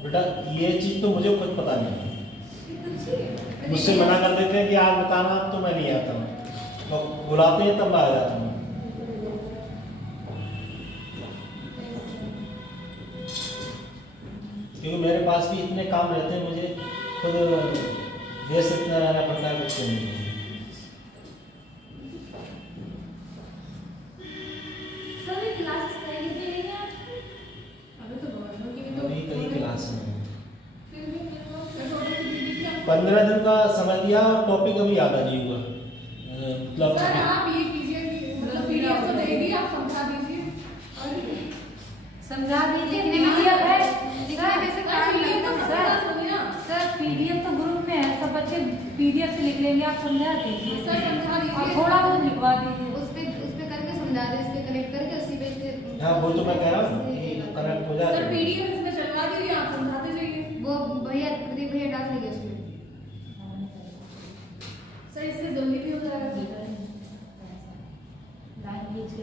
बेटा ये चीज तो मुझे खुद पता नहीं, मुझसे मना कर देते हैं कि आज बताना, तो मैं नहीं आता हूँ, तो बुलाते हैं तब मैं आ जाता हूँ। क्योंकि मेरे पास भी इतने काम रहते हैं, मुझे खुद व्यस्त इतना रहना पड़ता है, कुछ नहीं। अभी कई क्लास में 15 दिन का समय दिया, टॉपिक अभी याद नहीं हुआ। मतलब सर आप ये कीजिए, मतलब पीडीएफ तो देगी, आप समझा दीजिए लिखने में दिया है सर पीडीएफ तो ग्रुप में है, सब बच्चे पीडीएफ से लिख लेंगे, आप समझा दीजिए सर, समझा दीजिए और थोड़ा बहुत लिखवा दीजिए, उस पे करके समझा दे, इस पे कनेक्ट करके उसी पे से। हाँ वो तो मैं कह रहा हूँ कनेक्ट हो जाए। सर पीडीएफ इसमें चलवा दीजिए, आप समझाते जाइए, वो भैया प्रदीप भैया डाल देंगे उसमें। सर इससे जल्दी भी हो जाएगा। लैंग्वेज के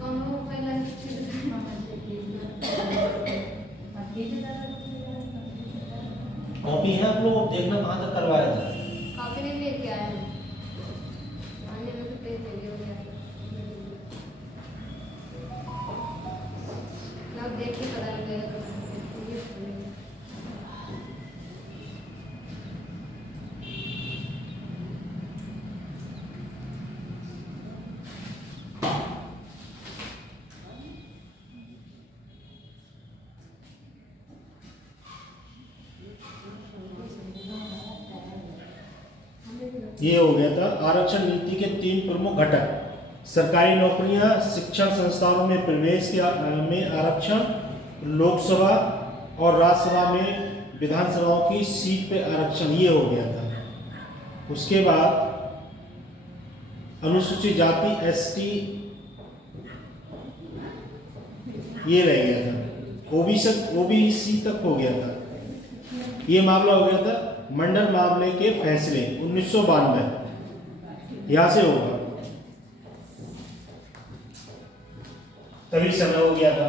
कौन हो पहला कॉपी है आप लोग देखना कहाँ तक करवाया था। कॉपी नहीं लेके आए हैं, आने में तो पेज दे दिया गया, आप देख के पता लगेगा। ये हो गया था आरक्षण नीति के 3 प्रमुख घटक: सरकारी नौकरियां, शिक्षण संस्थानों में प्रवेश में आरक्षण, लोकसभा और राज्यसभा में विधानसभाओं की सीट पे आरक्षण। ये हो गया था। उसके बाद अनुसूचित जाति एसटी ये रह गया था, ओबीसी तक हो गया था। ये मामला हो गया था मंडल मामले के फैसले 1992 यहां से होगा, तभी समय हो गया था।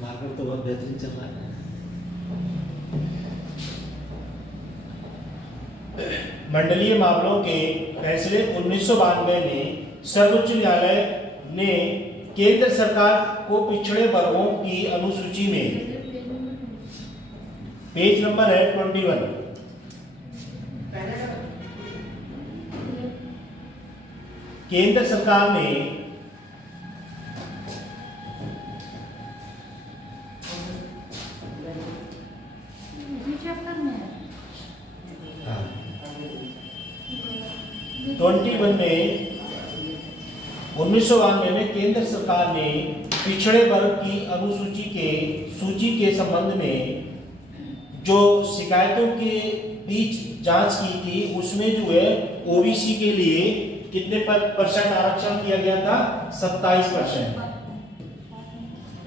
मार्केट तो बहुत बेहतरीन चल रहा है। मंडलीय मामलों के फैसले 1992 में सर्वोच्च न्यायालय ने केंद्र सरकार को पिछड़े वर्गों की अनुसूची में, पेज नंबर है 21, केंद्र सरकार ने हाँ 21 में 1992 में केंद्र सरकार ने पिछड़े वर्ग की अनुसूची के सूची के संबंध में जो शिकायतों के बीच जांच की थी, उसमें जो है ओबीसी के लिए कितने परसेंट आरक्षण किया गया था? 27%।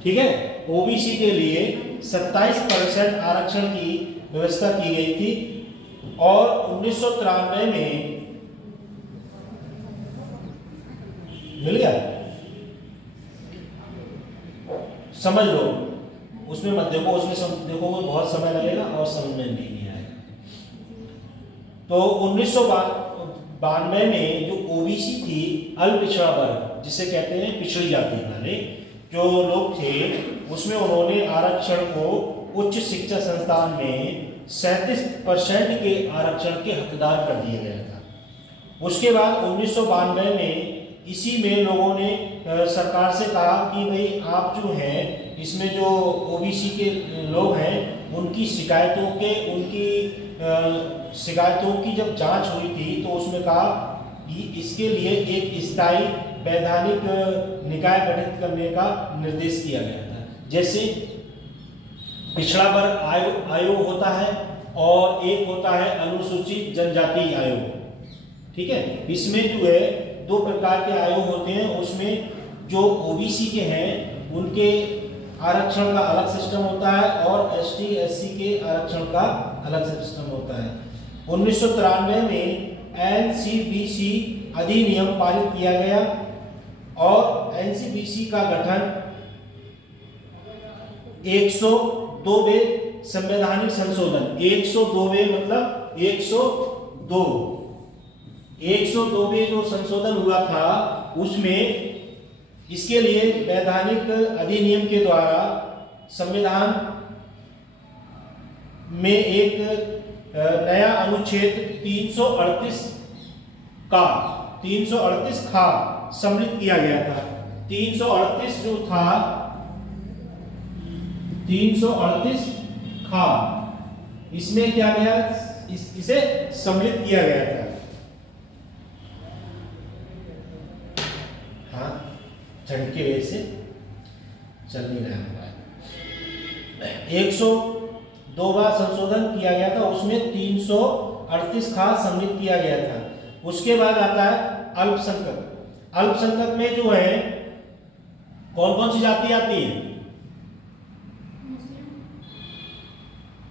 ठीक है, ओबीसी के लिए 27% आरक्षण की व्यवस्था की गई थी। और 1993 में मिल गया, समझ लो, उसमें मत देखो, उसमें देखो बहुत समय लगेगा और समझ में नहीं आएगा। तो 1992 में जो ओबीसी थी, अल्प पिछड़ा वर्ग जिसे कहते हैं पिछड़ी जाति वाले, जो लोग थे उसमें उन्होंने आरक्षण को उच्च शिक्षा संस्थान में 37% के आरक्षण के हकदार कर दिया गया था। उसके बाद 1992 में इसी में लोगों ने सरकार से कहा कि भाई आप जो हैं इसमें जो ओबीसी के लोग हैं उनकी शिकायतों की जब जांच हुई थी तो उसमें कहा कि इसके लिए एक स्थायी वैधानिक निकाय गठित करने का निर्देश किया गया था। जैसे पिछड़ा वर्ग आयोग होता है और एक होता है अनुसूचित जनजाति आयोग, ठीक है। इसमें जो है 2 प्रकार के आयोग होते हैं। उसमें जो ओबीसी के हैं उनके आरक्षण का अलग सिस्टम होता है और एसटी एससी के आरक्षण का अलग सिस्टम होता है। 1993 में एनसीबीसी अधिनियम पारित किया गया और एनसीबीसी का गठन 102वें संवैधानिक संशोधन, 102वें मतलब 102वें जो संशोधन हुआ था उसमें इसके लिए वैधानिक अधिनियम के द्वारा संविधान में एक नया अनुच्छेद 338 का सम्मिलित किया गया था। 338 जो था 338 खा, इसमें क्या गया, इसे सम्मिलित किया गया था। हाँ, ठंड की वजह से चल नहीं रहा है। 102 बार संशोधन किया गया था, उसमें 338 खा सम्मिलित किया गया था। उसके बाद आता है अल्पसंख्यक। अल्पसंख्यक में जो है कौन कौन सी जाति आती है?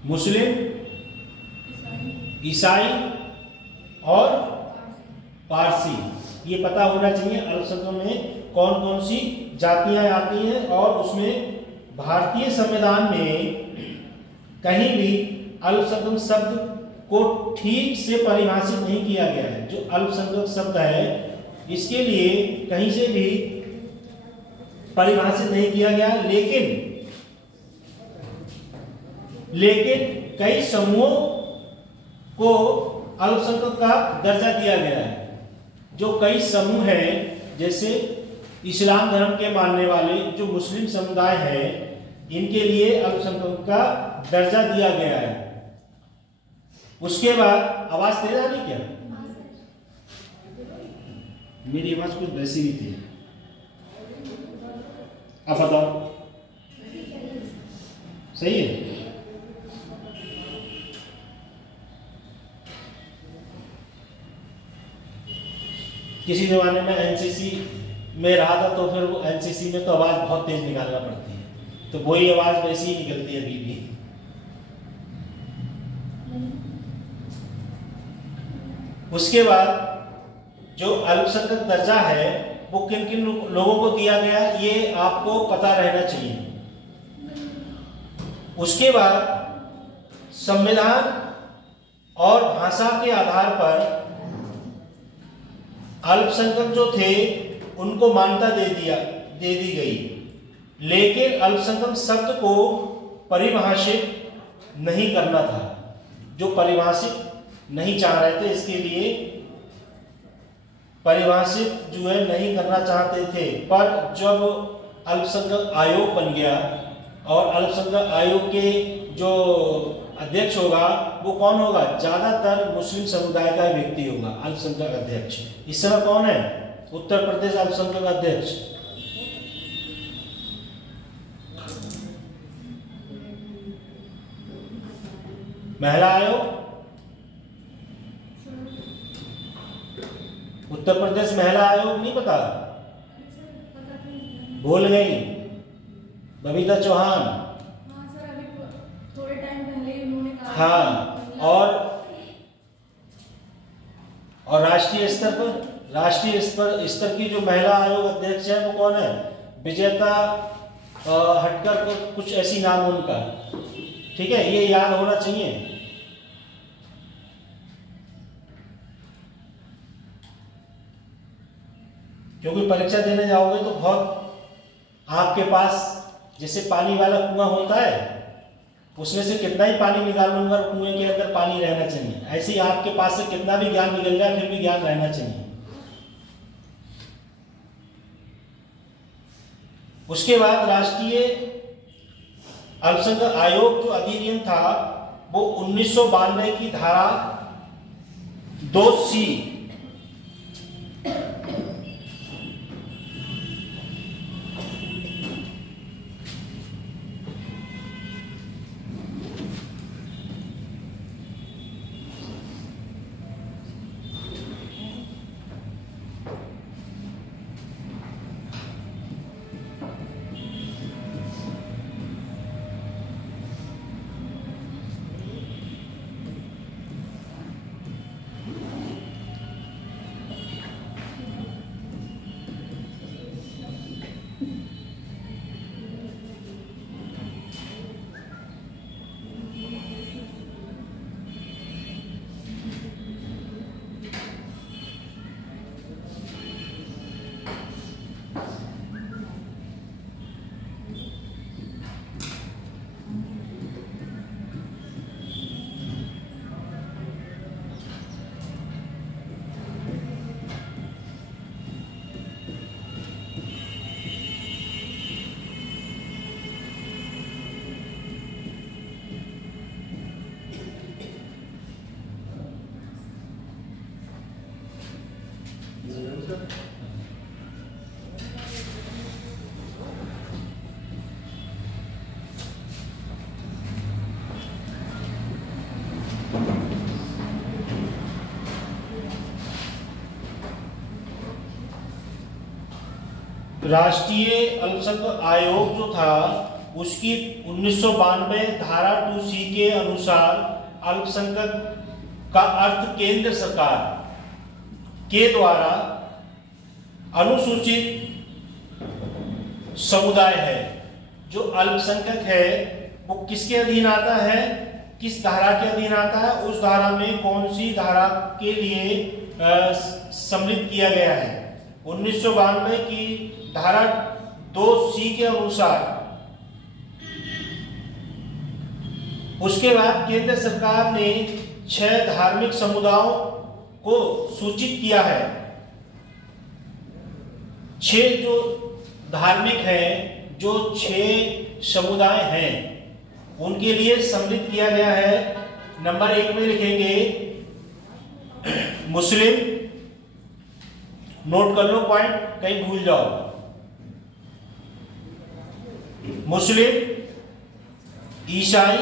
मुस्लिम, ईसाई और पारसी। ये पता होना चाहिए अल्पसंख्यक में कौन कौन सी जातियां आती हैं। और उसमें भारतीय संविधान में कहीं भी अल्पसंख्यक शब्द को ठीक से परिभाषित नहीं किया गया है। जो अल्पसंख्यक शब्द है इसके लिए कहीं से भी परिभाषित नहीं किया गया, लेकिन कई समूहों को अल्पसंख्यक का दर्जा दिया गया है। जो कई समूह हैं जैसे इस्लाम धर्म के मानने वाले जो मुस्लिम समुदाय हैं इनके लिए अल्पसंख्यक का दर्जा दिया गया है। उसके बाद आवाज तेज आ रही क्या? मेरी आवाज कुछ वैसी ही थी। अब बताओ सही है? किसी जमाने में एनसीसी में रहा था तो फिर वो एनसीसी में तो आवाज बहुत तेज निकालना पड़ती है, तो वही आवाज वैसी ही निकलती है अभी भी। उसके बाद जो अल्पसंख्यक दर्जा है वो किन किन लोगों को दिया गया ये आपको पता रहना चाहिए। उसके बाद संविधान और भाषा के आधार पर अल्पसंख्यक जो थे उनको मान्यता दे दी गई, लेकिन अल्पसंख्यक शब्द को परिभाषित नहीं करना था। जो परिभाषित नहीं चाह रहे थे इसके लिए परिभाषित जो है नहीं करना चाहते थे। पर जब अल्पसंख्यक आयोग बन गया और अल्पसंख्यक आयोग के जो अध्यक्ष होगा वो कौन होगा? ज्यादातर मुस्लिम समुदाय का व्यक्ति होगा अल्पसंख्यक अध्यक्ष। इस समय कौन है उत्तर प्रदेश अल्पसंख्यक अध्यक्ष? महिला आयोग, उत्तर प्रदेश महिला आयोग नहीं पता? भूल गई? बबीता चौहान। हाँ सर, अभी थोड़े टाइम पहले उन्होंने कहा। हाँ, और राष्ट्रीय स्तर की जो महिला आयोग अध्यक्ष है वो कौन है? विजेता हटकर कुछ ऐसी नाम है उनका, ठीक है, ये याद होना चाहिए। क्योंकि परीक्षा देने जाओगे तो बहुत आपके पास जैसे पानी वाला कुआं होता है, उसमें से कितना ही पानी निकाल लूंगा, कुएं के अंदर पानी रहना चाहिए। ऐसे ही आपके पास से कितना भी ज्ञान निकल जाए फिर भी ज्ञान रहना चाहिए। उसके बाद राष्ट्रीय अल्पसंख्यक आयोग जो अधिनियम था वो 1992 की धारा 2C राष्ट्रीय अल्पसंख्यक आयोग जो था उसकी 1992 धारा 2C के अनुसार अल्पसंख्यक का अर्थ केंद्र सरकार के द्वारा अनुसूचित समुदाय है। जो अल्पसंख्यक है वो किसके अधीन आता है, किस धारा के अधीन आता है, उस धारा में कौन सी धारा के लिए सम्मिलित किया गया है। 1992 की धारा 2C के अनुसार। उसके बाद केंद्र सरकार ने 6 धार्मिक समुदायों को सूचित किया है। 6 जो धार्मिक हैं, जो 6 समुदाय हैं, उनके लिए सम्मिलित किया गया है। नंबर 1 में लिखेंगे मुस्लिम, नोट कर लो पॉइंट, कहीं भूल जाओ। मुस्लिम, ईसाई,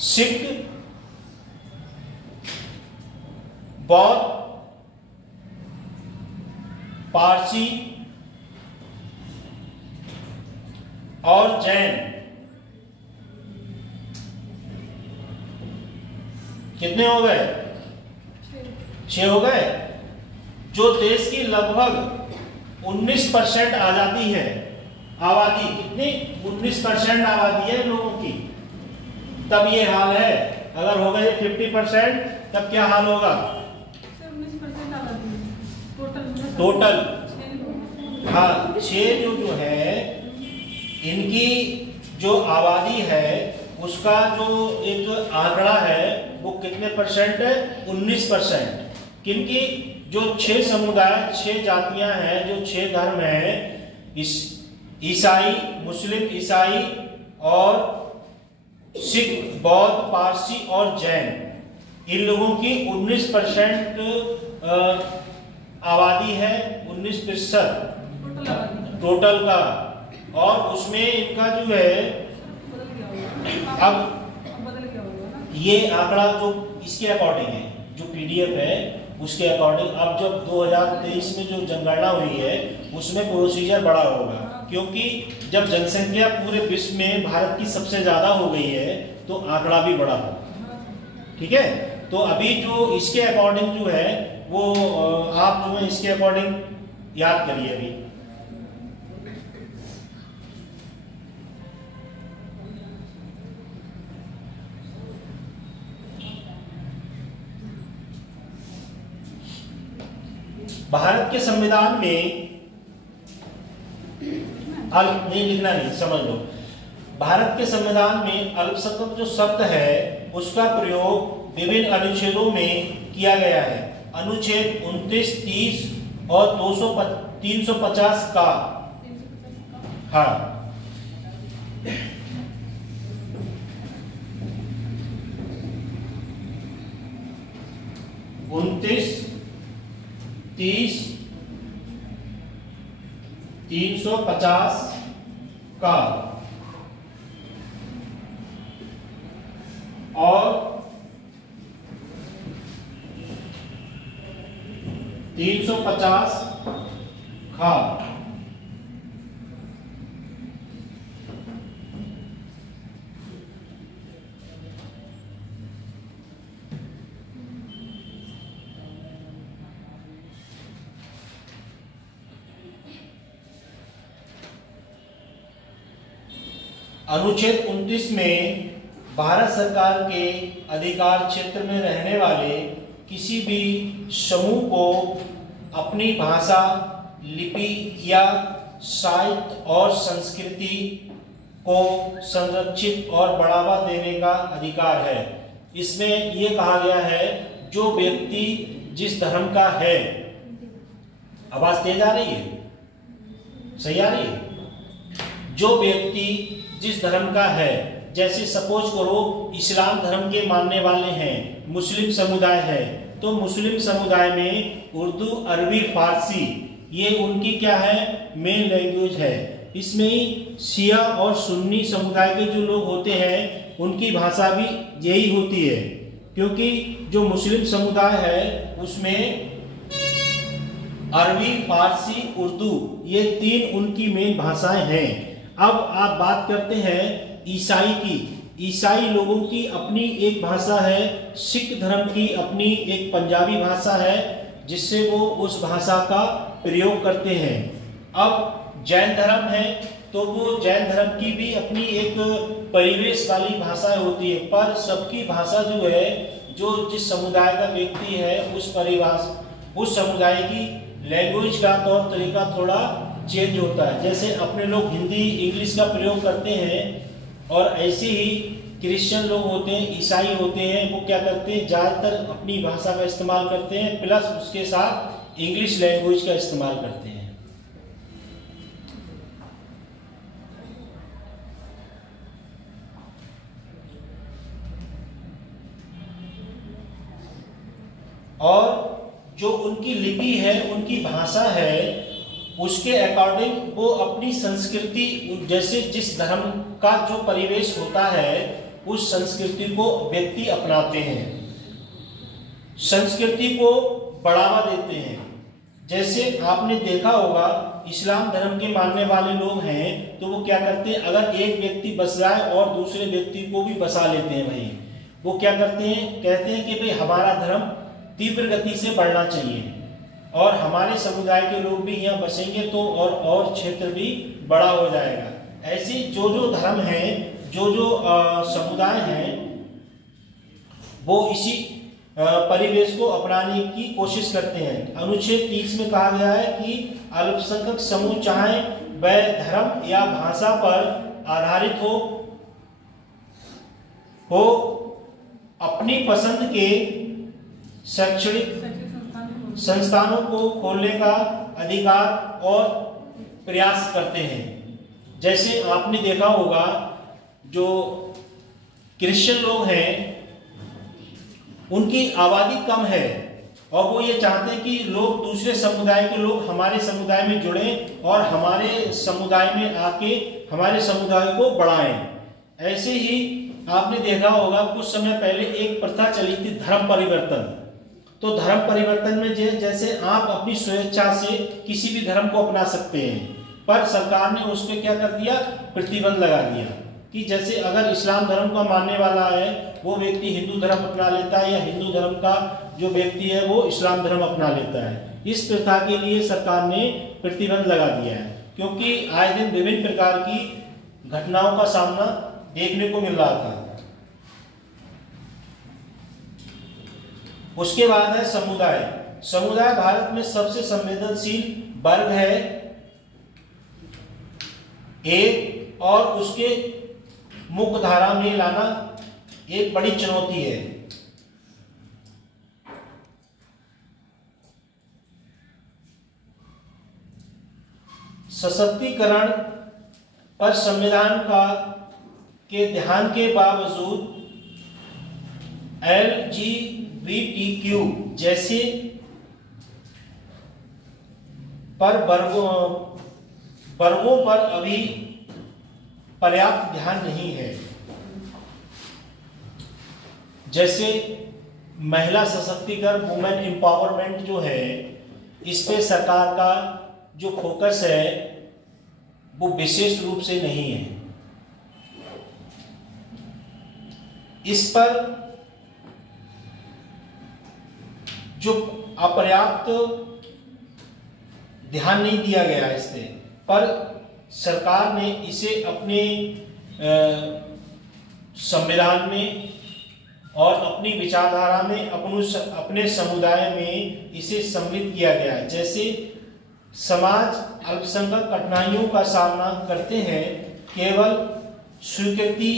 सिख, बौद्ध, पारसी और जैन। कितने हो गए? 6 हो गए। जो देश की लगभग 19% आजादी है, आबादी कितनी? 19% आबादी है लोगों की, तब ये हाल है। अगर हो गए 50% तब क्या हाल होगा? 19% आबादी टोटल। हाँ, 6 जो है इनकी जो आबादी है उसका जो एक आंकड़ा है वो कितने परसेंट है? 19%। किनकी? जो 6 समुदाय, 6 जातियां हैं, जो 6 धर्म हैं, ईसाई, मुस्लिम, ईसाई और सिख, बौद्ध, पारसी और जैन, इन लोगों की 19% आबादी है। 19% टोटल का। और उसमें इनका जो है अब ये आंकड़ा जो इसके अकॉर्डिंग है, जो PDF है उसके अकॉर्डिंग, अब जब 2023 में जो जनगणना हुई है उसमें प्रोसीजर बड़ा होगा, क्योंकि जब जनसंख्या पूरे विश्व में भारत की सबसे ज्यादा हो गई है तो आंकड़ा भी बड़ा होगा। ठीक है, तो अभी जो इसके अकॉर्डिंग जो है वो आप जो है इसके अकॉर्डिंग याद करिए। अभी भारत के संविधान में अल्प नहीं लिखना नहीं, समझ लो। भारत के संविधान में अल्पसंख्यक जो शब्द है उसका प्रयोग विभिन्न अनुच्छेदों में किया गया है। अनुच्छेद 29, 30 और 350 का। हाँ, 29, 30, 350 का और 350 का अनुच्छेद 29 में भारत सरकार के अधिकार क्षेत्र में रहने वाले किसी भी समूह को अपनी भाषा, लिपि या साहित्य और संस्कृति को संरक्षित और बढ़ावा देने का अधिकार है। इसमें यह कहा गया है जो व्यक्ति जिस धर्म का है, आवाज तेज आ रही है, सही आ रही है, जो व्यक्ति जिस धर्म का है, जैसे सपोज करो इस्लाम धर्म के मानने वाले हैं, मुस्लिम समुदाय है, तो मुस्लिम समुदाय में उर्दू, अरबी, फारसी ये उनकी क्या है, मेन लैंग्वेज है। इसमें शिया और सुन्नी समुदाय के जो लोग होते हैं उनकी भाषा भी यही होती है, क्योंकि जो मुस्लिम समुदाय है उसमें अरबी, फारसी, उर्दू ये तीन उनकी मेन भाषाएं हैं। अब आप बात करते हैं ईसाई की। ईसाई लोगों की अपनी एक भाषा है, सिख धर्म की अपनी एक पंजाबी भाषा है जिससे वो उस भाषा का प्रयोग करते हैं। अब जैन धर्म है तो वो जैन धर्म की भी अपनी एक परिवेश वाली भाषा होती है, पर सबकी भाषा जो है, जो जिस समुदाय का व्यक्ति है उस समुदाय की लैंग्वेज का तौर तरीका थोड़ा चेंज होता है। जैसे अपने लोग हिंदी, इंग्लिश का प्रयोग करते हैं, और ऐसे ही क्रिश्चियन लोग होते हैं, ईसाई होते हैं, वो क्या करते हैं, ज़्यादातर अपनी भाषा का इस्तेमाल करते हैं, प्लस उसके साथ इंग्लिश लैंग्वेज का इस्तेमाल करते हैं। और जो उनकी लिपि है, उनकी भाषा है, उसके अकॉर्डिंग वो अपनी संस्कृति, जैसे जिस धर्म का जो परिवेश होता है उस संस्कृति को व्यक्ति अपनाते हैं, संस्कृति को बढ़ावा देते हैं। जैसे आपने देखा होगा इस्लाम धर्म के मानने वाले लोग हैं तो वो क्या करते हैं, अगर एक व्यक्ति बस जाए और दूसरे व्यक्ति को भी बसा लेते हैं। भाई वो क्या करते हैं, कहते हैं कि भाई हमारा धर्म तीव्र गति से बढ़ना चाहिए और हमारे समुदाय के लोग भी यहाँ बसेंगे तो और क्षेत्र भी बड़ा हो जाएगा। ऐसे जो जो धर्म हैं, जो जो समुदाय हैं, वो इसी परिवेश को अपनाने की कोशिश करते हैं। अनुच्छेद 30 में कहा गया है कि अल्पसंख्यक समूह चाहे वह धर्म या भाषा पर आधारित हो अपनी पसंद के शैक्षणिक संस्थानों को खोलने का अधिकार और प्रयास करते हैं। जैसे आपने देखा होगा जो क्रिश्चियन लोग हैं उनकी आबादी कम है और वो ये चाहते हैं कि लोग, दूसरे समुदाय के लोग हमारे समुदाय में जुड़ें और हमारे समुदाय में आके हमारे समुदाय को बढ़ाएं। ऐसे ही आपने देखा होगा कुछ समय पहले एक प्रथा चली थी धर्म परिवर्तन। तो धर्म परिवर्तन में जैसे आप अपनी स्वेच्छा से किसी भी धर्म को अपना सकते हैं, पर सरकार ने उस पर क्या कर दिया, प्रतिबंध लगा दिया कि जैसे अगर इस्लाम धर्म का मानने वाला है वो व्यक्ति हिंदू धर्म अपना लेता है या हिंदू धर्म का जो व्यक्ति है वो इस्लाम धर्म अपना लेता है। इस प्रथा के लिए सरकार ने प्रतिबंध लगा दिया है, क्योंकि आए दिन विभिन्न प्रकार की घटनाओं का सामना देखने को मिल रहा था। उसके बाद है समुदाय। समुदाय भारत में सबसे संवेदनशील वर्ग है एक और उसके मुख्य धारा में लाना एक बड़ी चुनौती है। सशक्तिकरण पर संविधान के ध्यान के बावजूद LGBTQ जैसे वर्गों पर अभी पर्याप्त ध्यान नहीं है। जैसे महिला सशक्तिकरण, वुमेन एम्पावरमेंट जो है, इस पे सरकार का जो फोकस है वो विशेष रूप से नहीं है। इस पर जो अपर्याप्त ध्यान नहीं दिया गया इस पर सरकार ने इसे अपने संविधान में और अपनी विचारधारा में अपने समुदाय में इसे सम्मिलित किया गया है। जैसे समाज अल्पसंख्यक कठिनाइयों का सामना करते हैं, केवल स्वीकृति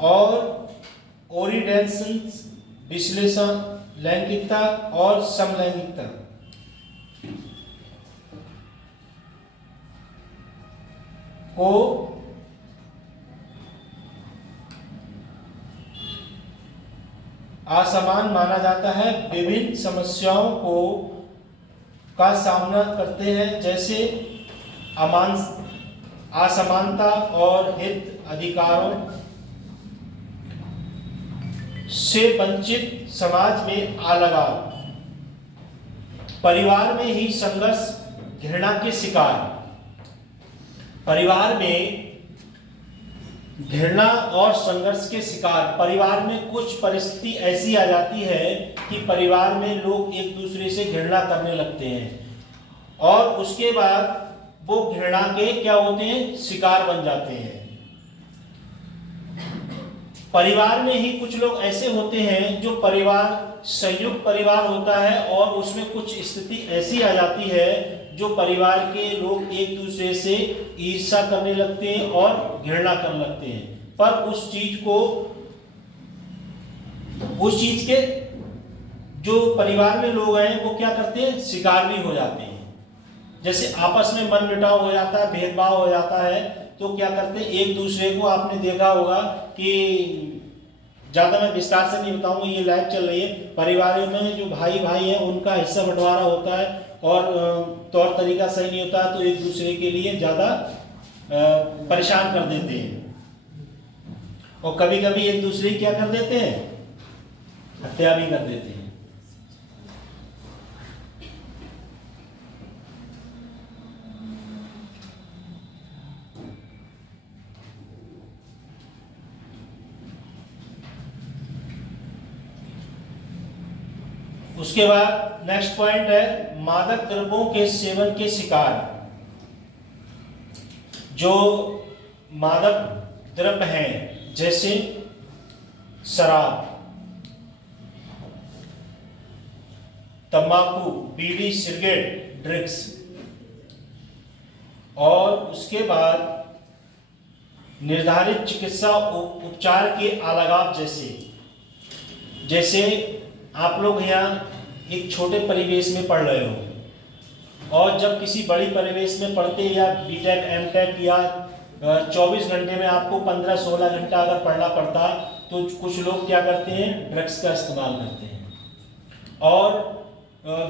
और ओरिएंटेशन, विश्लेषण, लैंगिकता और समलैंगिकता को असमान माना जाता है। विभिन्न समस्याओं का सामना करते हैं, जैसे असमानता और हित अधिकारों से वंचित समाज में अलगाव, परिवार में ही संघर्ष, घृणा के शिकार। परिवार में घृणा और संघर्ष के शिकार। परिवार में कुछ परिस्थिति ऐसी आ जाती है कि परिवार में लोग एक दूसरे से घृणा करने लगते हैं और उसके बाद वो घृणा के क्या होते हैं, शिकार बन जाते हैं। परिवार में ही कुछ लोग ऐसे होते हैं जो संयुक्त परिवार होता है और उसमें कुछ स्थिति ऐसी आ जाती है जो परिवार के लोग एक दूसरे से ईर्ष्या करने लगते हैं और घृणा करने लगते हैं, पर उस चीज के जो परिवार में लोग हैं वो क्या करते हैं, शिकार भी हो जाते हैं। जैसे आपस में मनमुटाव हो जाता है, भेदभाव हो जाता है, तो क्या करते हैं, एक दूसरे को आपने देखा होगा कि ज्यादा मैं विस्तार से नहीं बताऊंगा, ये लाइव चल रही है, परिवारों में जो भाई है उनका हिस्सा बंटवारा होता है और तौर तरीका सही नहीं होता है तो एक दूसरे के लिए ज्यादा परेशान कर देते हैं और कभी कभी एक दूसरे की क्या कर देते हैं, हत्या भी कर देते हैं। उसके बाद नेक्स्ट पॉइंट है मादक द्रव्यों के सेवन के शिकार। जो मादक द्रव्य हैं जैसे शराब, तंबाकू, बीड़ी, सिगरेट, ड्रग्स, और उसके बाद निर्धारित चिकित्सा उपचार के अलगाव जैसे आप लोग यहाँ एक छोटे परिवेश में पढ़ रहे हो और जब किसी बड़ी परिवेश में पढ़ते या बीटेक एमटेक या 24 घंटे में आपको 15-16 घंटा अगर पढ़ना पड़ता तो कुछ लोग क्या करते हैं, ड्रग्स का इस्तेमाल करते हैं और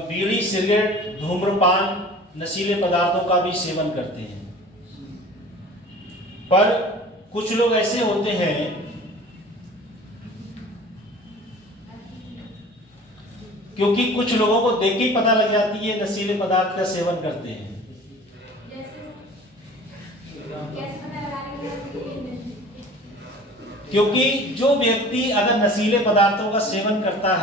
बीड़ी, सिगरेट, धूम्रपान, नशीले पदार्थों का भी सेवन करते हैं। पर कुछ लोग ऐसे होते हैं क्योंकि कुछ लोगों को देख के ही पता लग जाती है नशीले पदार्थ का सेवन करते हैं। क्योंकि जो व्यक्ति अगर नशीले पदार्थों का सेवन करता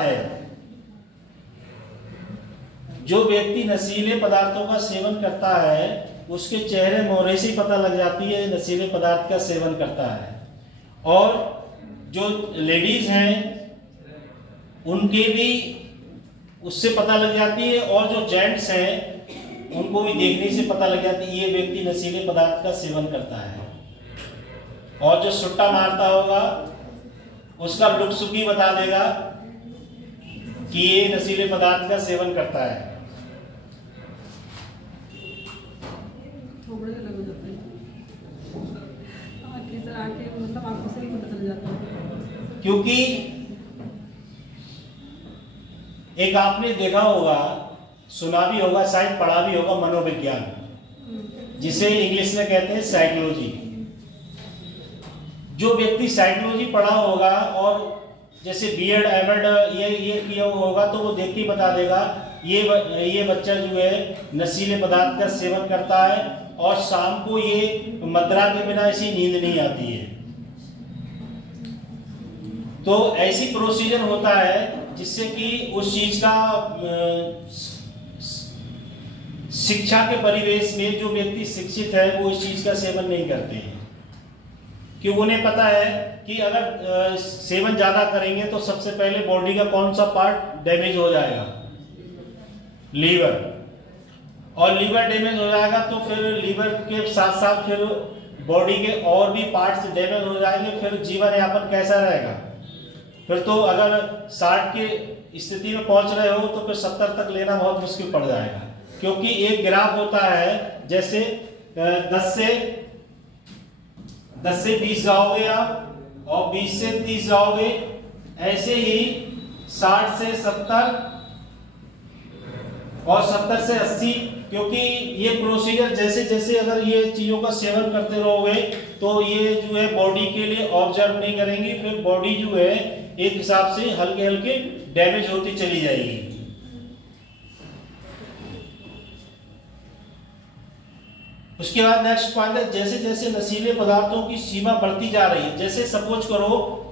है, उसके चेहरे मोहरे से पता लग जाती है नशीले पदार्थ का सेवन करता है। और जो लेडीज हैं उनके भी उससे पता लग जाती है, और जो जेंट्स हैं उनको भी देखने से पता लग जाती है ये व्यक्ति नशीले पदार्थ का सेवन करता है। और जो सुट्टा मारता होगा उसका लुक सुकी बता देगा कि ये नशीले पदार्थ का सेवन करता है। क्योंकि एक आपने देखा होगा, सुना भी होगा, शायद पढ़ा भी होगा, मनोविज्ञान, जिसे इंग्लिश में कहते हैं साइकोलॉजी। जो व्यक्ति साइकोलॉजी पढ़ा होगा और जैसे बीएड एमएड ये किया होगा तो वो देख के बता देगा ये बच्चा जो है नशीले पदार्थ का सेवन करता है और शाम को ये मदिरा के बिना ऐसी नींद नहीं आती है। तो ऐसी प्रोसीजर होता है जिससे कि उस चीज का शिक्षा के परिवेश में जो व्यक्ति शिक्षित है वो इस चीज का सेवन नहीं करते हैं, क्योंकि उन्हें पता है कि अगर सेवन ज्यादा करेंगे तो सबसे पहले बॉडी का कौन सा पार्ट डैमेज हो जाएगा, लीवर, और लीवर डैमेज हो जाएगा तो फिर लीवर के साथ साथ फिर बॉडी के और भी पार्ट्स डैमेज हो जाएंगे, फिर जीवन यापन कैसा रहेगा। फिर तो अगर 60 की स्थिति में पहुंच रहे हो तो फिर 70 तक लेना बहुत मुश्किल पड़ जाएगा, क्योंकि एक ग्राफ होता है जैसे 10 से 20 जाओगे आप और 20 से 30 जाओगे, ऐसे ही 60 से 70 और 70 से 80, क्योंकि ये प्रोसीजर जैसे जैसे अगर ये चीजों का सेवन करते रहोगे तो ये जो है बॉडी के लिए ऑब्जर्व नहीं करेंगी, फिर बॉडी जो है एक हिसाब से हल्के हल्के डैमेज होती चली जाएगी। उसके बाद नेक्स्ट पॉइंट है, जैसे जैसे नशीले पदार्थों की सीमा बढ़ती जा रही है, जैसे सपोज करो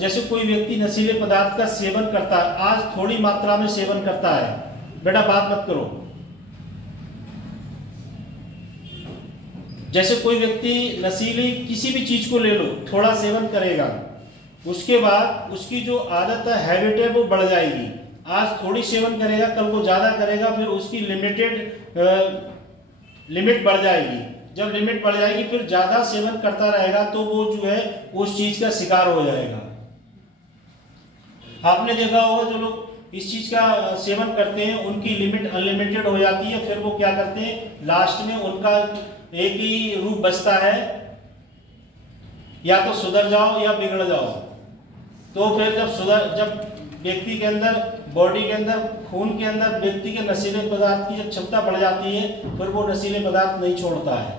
जैसे कोई व्यक्ति नशीले पदार्थ का सेवन करता है, आज थोड़ी मात्रा में सेवन करता है, बेटा बात मत करो। जैसे कोई व्यक्ति नशीली किसी भी चीज को ले लो, थोड़ा सेवन करेगा, उसके बाद उसकी जो आदत है, हैबिट है, वो बढ़ जाएगी। आज थोड़ी सेवन करेगा, कल को ज्यादा करेगा, फिर उसकी लिमिट बढ़ जाएगी। जब लिमिट बढ़ जाएगी फिर ज्यादा सेवन करता रहेगा तो वो जो है उस चीज का शिकार हो जाएगा। आपने देखा होगा जो लोग इस चीज का सेवन करते हैं उनकी लिमिट अनलिमिटेड हो जाती है, फिर वो क्या करते हैं, लास्ट में उनका एक ही रूप बचता है, या तो सुधर जाओ या बिगड़ जाओ। तो फिर जब व्यक्ति के अंदर, बॉडी के अंदर, खून के अंदर व्यक्ति के नशीले पदार्थ की जब क्षमता बढ़ जाती है फिर वो नशीले पदार्थ नहीं छोड़ता है।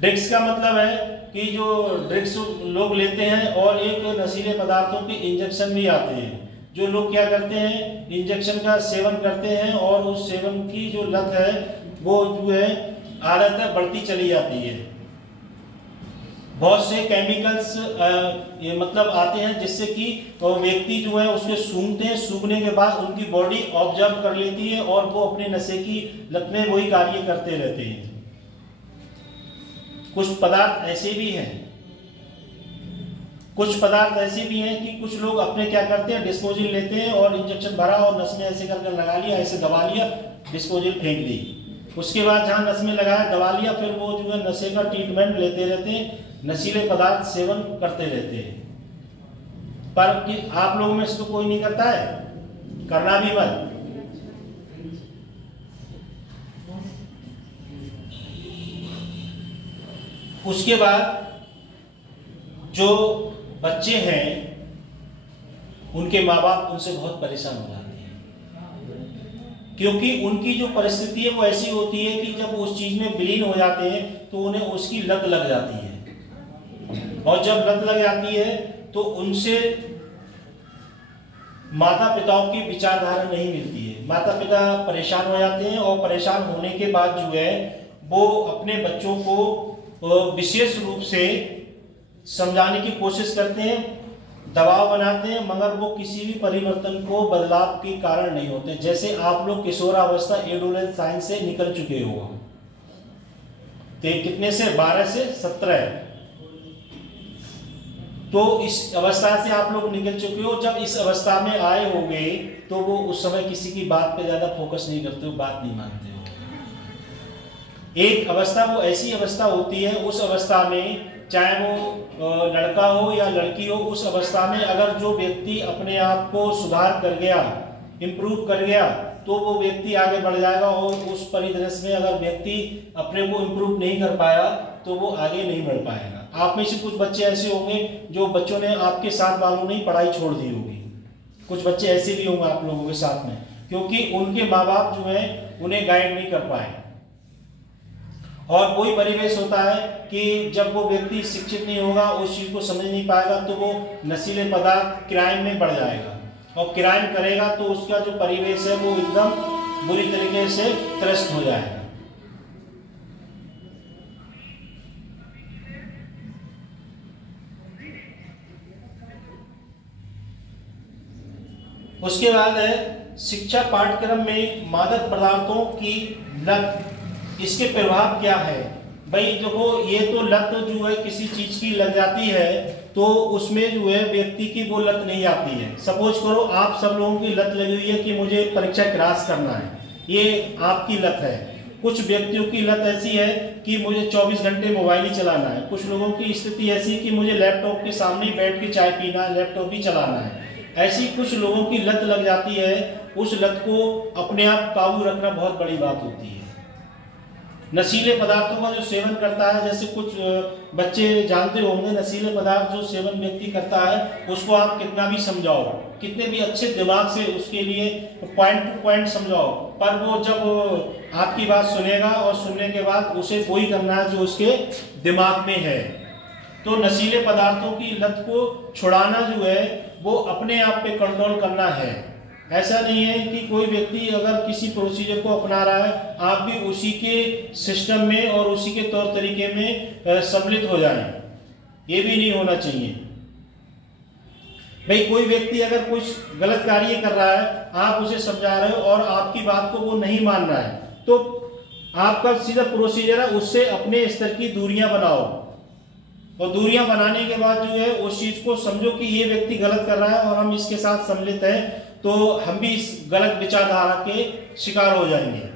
ड्रग्स का मतलब है कि जो ड्रग्स लोग लेते हैं और एक नशीले पदार्थों के इंजेक्शन भी आते हैं। जो लोग क्या करते हैं, इंजेक्शन का सेवन करते हैं और उस सेवन की जो लत है वो जो है आदत है बढ़ती चली जाती है। बहुत से केमिकल्स ये मतलब आते हैं जिससे कि व्यक्ति जो है उसके सूंघते हैं, सूंघने के बाद उनकी बॉडी ऑब्जर्व कर लेती है और वो अपने नशे की लत में वही कार्य करते रहते हैं। कुछ पदार्थ ऐसे भी हैं, कि कुछ लोग अपने क्या करते हैं, डिस्पोजल लेते हैं और इंजेक्शन भरा और नस में ऐसे करके लगा लिया, ऐसे दबा लिया, डिस्पोजल फेंक दी। उसके बाद जहां नस में लगाया, दबा लिया, फिर वो जो है नशे का ट्रीटमेंट लेते रहते हैं, नशीले पदार्थ सेवन करते रहते हैं। पर कि आप लोगों में से तो कोई नहीं करता है, करना भी मत। उसके बाद जो बच्चे हैं उनके माँ बाप उनसे बहुत परेशान हो जाते हैं, क्योंकि उनकी जो परिस्थिति है वो ऐसी होती है कि जब उस चीज में विलीन हो जाते हैं तो उन्हें उसकी लत लग जाती है, और जब लत लग जाती है तो उनसे माता पिताओं की विचारधारा नहीं मिलती है। माता पिता परेशान हो जाते हैं और परेशान होने के बाद जो है वो अपने बच्चों को विशेष रूप से समझाने की कोशिश करते हैं, दबाव बनाते हैं, मगर वो किसी भी परिवर्तन को, बदलाव के कारण नहीं होते। जैसे आप लोग किशोरावस्था एडोलेंस साइंस से निकल चुके हो, तो कितने से 12 से 17, तो इस अवस्था से आप लोग निकल चुके हो। जब इस अवस्था में आए होंगे तो वो उस समय किसी की बात पे ज्यादा फोकस नहीं करते हो, बात नहीं मानते हो। एक अवस्था वो ऐसी अवस्था होती है, उस अवस्था में चाहे वो लड़का हो या लड़की हो, उस अवस्था में अगर जो व्यक्ति अपने आप को सुधार कर गया, इम्प्रूव कर गया, तो वो व्यक्ति आगे बढ़ जाएगा। और उस परिदृश्य में अगर व्यक्ति अपने को इम्प्रूव नहीं कर पाया तो वो आगे नहीं बढ़ पाएगा। आप में से कुछ बच्चे ऐसे होंगे जो बच्चों ने आपके साथ वालों ने पढ़ाई छोड़ दी होगी, कुछ बच्चे ऐसे भी होंगे आप लोगों के साथ में, क्योंकि उनके माँ बाप जो है उन्हें गाइड नहीं कर पाए। और कोई परिवेश होता है कि जब वो व्यक्ति शिक्षित नहीं होगा, उस चीज को समझ नहीं पाएगा, तो वो नशीले पदार्थ, क्राइम में बढ़ जाएगा। और क्राइम करेगा तो उसका जो परिवेश है वो एकदम बुरी तरीके से त्रस्त हो जाएगा। उसके बाद है शिक्षा पाठ्यक्रम में मादक पदार्थों की लत, इसके प्रभाव क्या है। भाई देखो, ये तो लत जो है किसी चीज की लग जाती है तो उसमें जो है व्यक्ति की वो लत नहीं आती है। सपोज करो आप सब लोगों की लत लगी हुई है कि मुझे परीक्षा क्रैश करना है, ये आपकी लत है। कुछ व्यक्तियों की लत ऐसी है कि मुझे 24 घंटे मोबाइल ही चलाना है। कुछ लोगों की स्थिति ऐसी कि मुझे लैपटॉप के सामने बैठ के चाय पीना है, लैपटॉप ही चलाना है। ऐसी कुछ लोगों की लत लग जाती है। उस लत को अपने आप काबू रखना बहुत बड़ी बात होती है। नशीले पदार्थों का जो सेवन करता है, जैसे कुछ बच्चे जानते होंगे, नशीले पदार्थ जो सेवन व्यक्ति करता है उसको आप कितना भी समझाओ, कितने भी अच्छे दिमाग से उसके लिए पॉइंट टू पॉइंट समझाओ, पर वो जब आपकी बात सुनेगा और सुनने के बाद उसे वही करना है जो उसके दिमाग में है। तो नशीले पदार्थों की लत को छुड़ाना जो है वो अपने आप पे कंट्रोल करना है। ऐसा नहीं है कि कोई व्यक्ति अगर किसी प्रोसीजर को अपना रहा है, आप भी उसी के सिस्टम में और उसी के तौर तरीके में सम्मिलित हो जाएं। ये भी नहीं होना चाहिए। भाई कोई व्यक्ति अगर कुछ गलत कार्य कर रहा है, आप उसे समझा रहे हो और आपकी बात को वो नहीं मान रहा है, तो आपका सीधा प्रोसीजर है उससे अपने स्तर की दूरियां बनाओ। और दूरियां बनाने के बाद जो है उस चीज को समझो कि ये व्यक्ति गलत कर रहा है और हम इसके साथ सम्मिलित हैं, तो हम भी इस गलत विचारधारा के शिकार हो जाएंगे।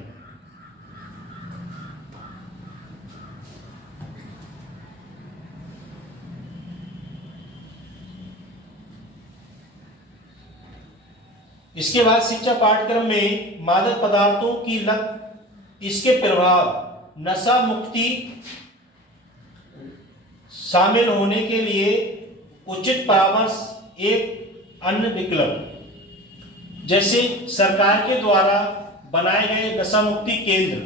इसके बाद शिक्षा पाठ्यक्रम में मादक पदार्थों की लत, इसके प्रभाव, नशा मुक्ति शामिल होने के लिए उचित परामर्श एक अन्य विकल्प, जैसे सरकार के द्वारा बनाए गए नशा मुक्ति केंद्र,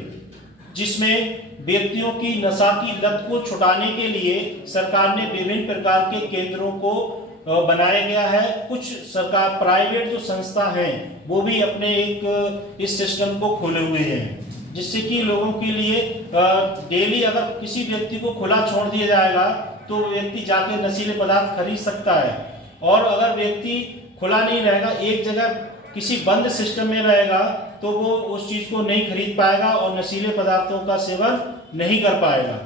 जिसमें व्यक्तियों की नशा की लत को छुड़ाने के लिए सरकार ने विभिन्न प्रकार के केंद्रों को बनाया गया है। कुछ सरकार प्राइवेट जो संस्था हैं वो भी अपने एक इस सिस्टम को खोले हुए हैं, जिससे कि लोगों के लिए डेली अगर किसी व्यक्ति को खुला छोड़ दिया जाएगा तो व्यक्ति जाके नशीले पदार्थ खरीद सकता है। और अगर व्यक्ति खुला नहीं रहेगा, एक जगह किसी बंद सिस्टम में रहेगा, तो वो उस चीज को नहीं खरीद पाएगा और नशीले पदार्थों का सेवन नहीं कर पाएगा।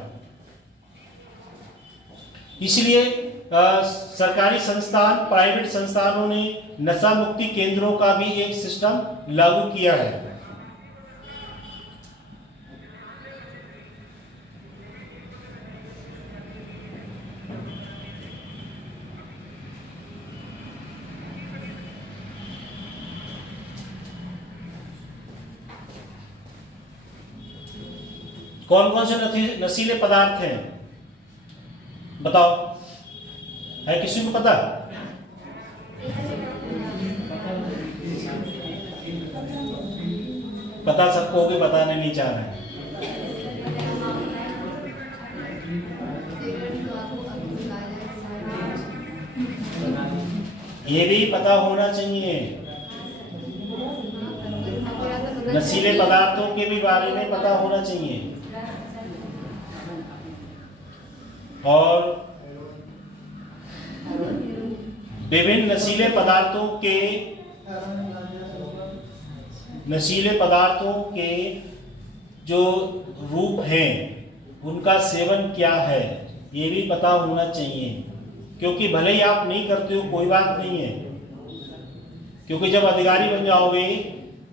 इसलिए सरकारी संस्थान, प्राइवेट संस्थानों ने नशा मुक्ति केंद्रों का भी एक सिस्टम लागू किया है। कौन कौन से नशीले पदार्थ हैं बताओ, है किसी को पता? पता सबको होगी, बताने नहीं चाह रहे। ये भी पता होना चाहिए। नशीले पदार्थों के भी बारे में पता होना चाहिए। और विभिन्न नशीले पदार्थों के जो रूप हैं उनका सेवन क्या है ये भी पता होना चाहिए। क्योंकि भले ही आप नहीं करते हो कोई बात नहीं है, क्योंकि जब अधिकारी बन जाओगे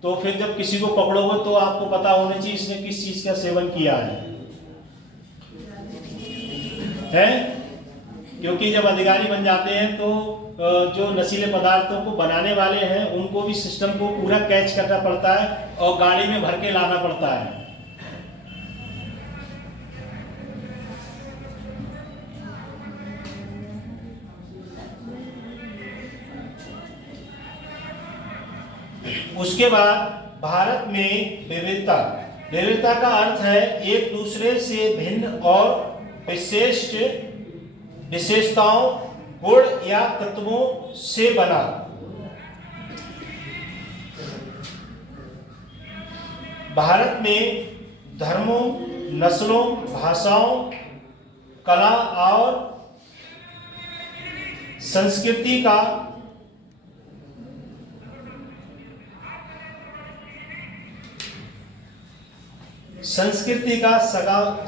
तो फिर जब किसी को पकड़ोगे तो आपको पता होना चाहिए इसने किस चीज का सेवन किया है? क्योंकि जब अधिकारी बन जाते हैं तो जो नशीले पदार्थों को बनाने वाले हैं उनको भी सिस्टम को पूरा कैच करना पड़ता है और गाड़ी में भर के लाना पड़ता है। उसके बाद भारत में विविधता। विविधता का अर्थ है एक दूसरे से भिन्न और विशिष्ट विशेषताओं, गुण या तत्वों से बना। भारत में धर्मों, नस्लों, भाषाओं, कला और संस्कृति का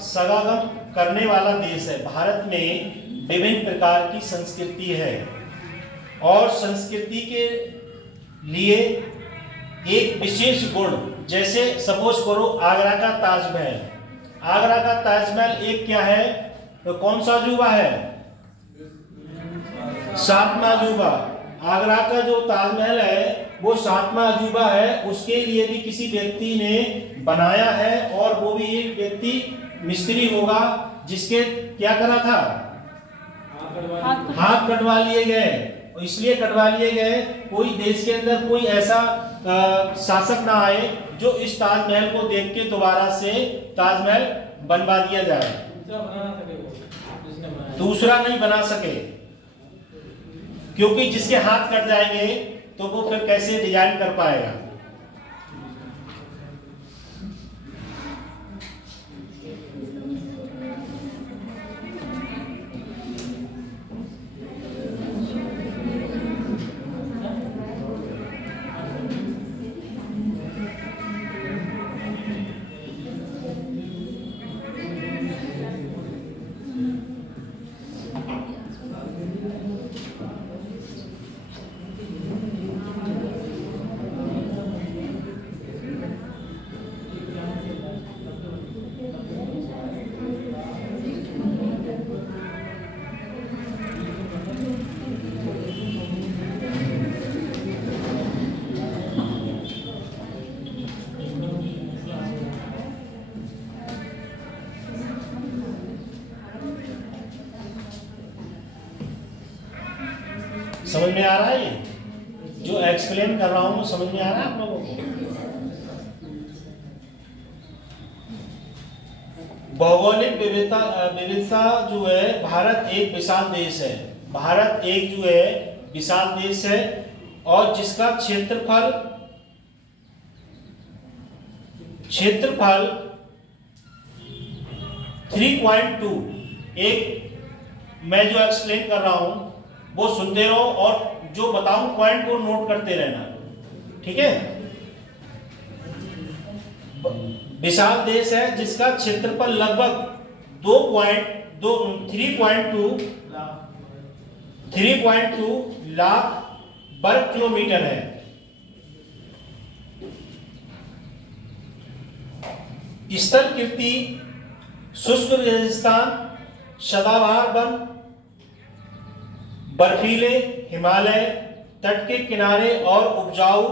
सगागम करने वाला देश है। भारत में विभिन्न प्रकार की संस्कृति है और संस्कृति के लिए एक विशेष गुण, जैसे सपोज करो आगरा का ताजमहल। आगरा का ताजमहल एक क्या है, तो कौन सा अजूबा है? 7वां अजूबा। आगरा का जो ताजमहल है वो 7वां अजूबा है। उसके लिए भी किसी व्यक्ति ने बनाया है और वो भी एक व्यक्ति मिस्त्री होगा जिसके क्या करा था, हाथ कटवा लिए गए। इसलिए कटवा लिए गए कोई देश के अंदर कोई ऐसा शासक ना आए जो इस ताजमहल को देख के दोबारा से ताजमहल बनवा दिया जाए, दूसरा नहीं बना सके, क्योंकि जिसके हाथ कट जाएंगे तो वो फिर कैसे डिजाइन कर पाएगा। समझ में आ रहा है? ये जो एक्सप्लेन कर रहा हूं समझ में आ रहा है आप लोगों को? भौगोलिक विविधता जो है, भारत एक विशाल देश है। भारत एक जो है विशाल देश है और जिसका क्षेत्रफल 3.2। एक मैं जो एक्सप्लेन कर रहा हूं वो सुनते रहो और जो बताऊं पॉइंट को नोट करते रहना, ठीक है? विशाल देश है जिसका क्षेत्रफल लगभग 3.2 लाख वर्ग किलोमीटर है। स्थलकृति शुष्क रेगिस्तान, सदाबहार वन, बर्फीले हिमालय, तट के किनारे और उपजाऊ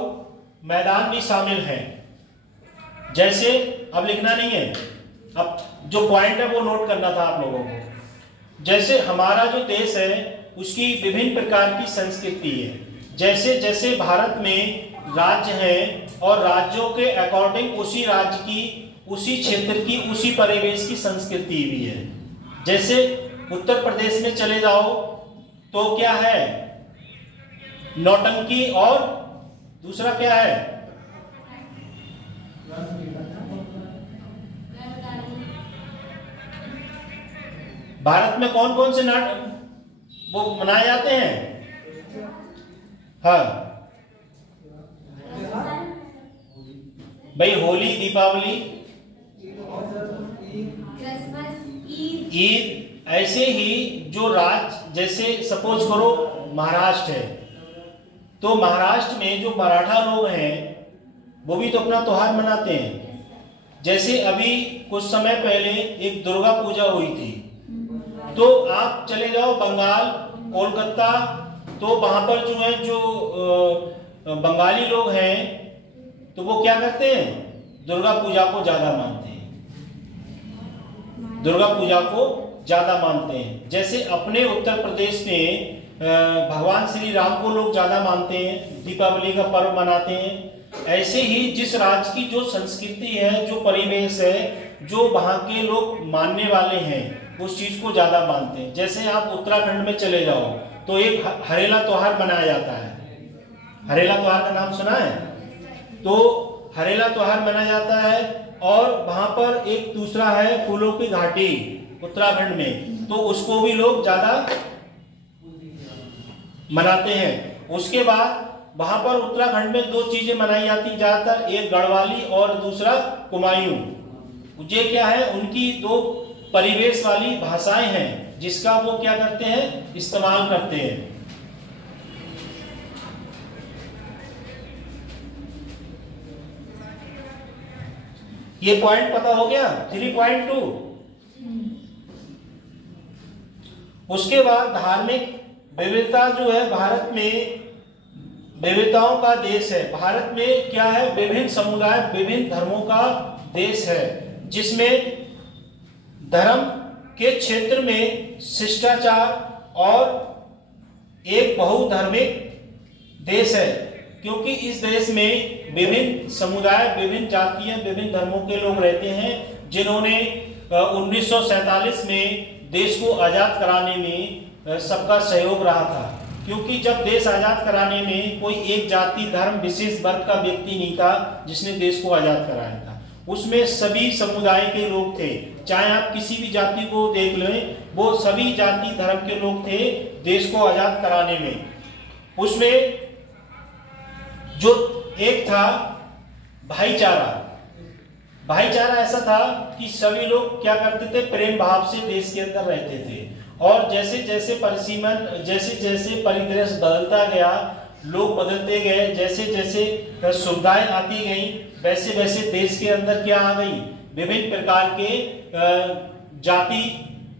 मैदान भी शामिल हैं। जैसे अब लिखना नहीं है, अब जो पॉइंट है वो नोट करना था आप लोगों को। जैसे हमारा जो देश है उसकी विभिन्न प्रकार की संस्कृति है। जैसे जैसे भारत में राज्य हैं और राज्यों के अकॉर्डिंग उसी राज्य की, उसी क्षेत्र की, उसी परिवेश की संस्कृति भी है। जैसे उत्तर प्रदेश में चले जाओ तो क्या है, नौटंकी, और दूसरा क्या है, भारत में कौन कौन से नाटक वो मनाए जाते हैं? हाँ भाई, होली, दीपावली, ईद। ऐसे ही जो राज्य जैसे सपोज करो महाराष्ट्र है, तो महाराष्ट्र में जो मराठा लोग हैं वो भी तो अपना त्योहार मनाते हैं। जैसे अभी कुछ समय पहले एक दुर्गा पूजा हुई थी, तो आप चले जाओ बंगाल, कोलकाता, तो वहां पर जो है जो बंगाली लोग हैं तो वो क्या करते हैं, दुर्गा पूजा को ज्यादा मानते हैं, दुर्गा पूजा को ज्यादा मानते हैं। जैसे अपने उत्तर प्रदेश में भगवान श्री राम को लोग ज्यादा मानते हैं, दीपावली का पर्व मनाते हैं। ऐसे ही जिस राज्य की जो संस्कृति है, जो परिवेश है, जो वहां के लोग मानने वाले हैं उस चीज को ज्यादा मानते हैं। जैसे आप उत्तराखंड में चले जाओ तो एक हरेला त्योहार मनाया जाता है। हरेला त्योहार का नाम सुना है? तो हरेला त्योहार मनाया जाता है। और वहां पर एक दूसरा है फूलों की घाटी उत्तराखंड में, तो उसको भी लोग ज्यादा मनाते हैं। उसके बाद वहां पर उत्तराखंड में दो चीजें मनाई जाती ज्यादातर, एक गढ़वाली और दूसरा कुमायूं। ये क्या है, उनकी दो परिवेश वाली भाषाएं हैं जिसका वो क्या करते हैं, इस्तेमाल करते हैं। ये पॉइंट पता हो गया 3.2। उसके बाद धार्मिक विविधता जो है, भारत में विविधताओं का देश है। भारत में क्या है, विभिन्न समुदाय, विभिन्न धर्मों का देश है, जिसमें धर्म के क्षेत्र में शिष्टाचार और एक बहुधर्मिक देश है, क्योंकि इस देश में विभिन्न समुदाय, विभिन्न जातियां, विभिन्न धर्मों के लोग रहते हैं, जिन्होंने 1947 में देश को आजाद कराने में सबका सहयोग रहा था। क्योंकि जब देश आजाद कराने में कोई एक जाति, धर्म, विशेष वर्ग का व्यक्ति नहीं था जिसने देश को आजाद कराया था, उसमें सभी समुदाय के लोग थे। चाहे आप किसी भी जाति को देख लें, वो सभी जाति धर्म के लोग थे देश को आजाद कराने में। उसमें जो एक था भाईचारा। भाईचारा ऐसा था कि सभी लोग क्या करते थे, प्रेम भाव से देश के अंदर रहते थे। और जैसे जैसे परिसीमन, जैसे जैसे परिदृश्य बदलता गया, लोग बदलते गए, जैसे जैसे सुविधाएं आती गई, वैसे वैसे देश के अंदर क्या आ गई, विभिन्न प्रकार के जाति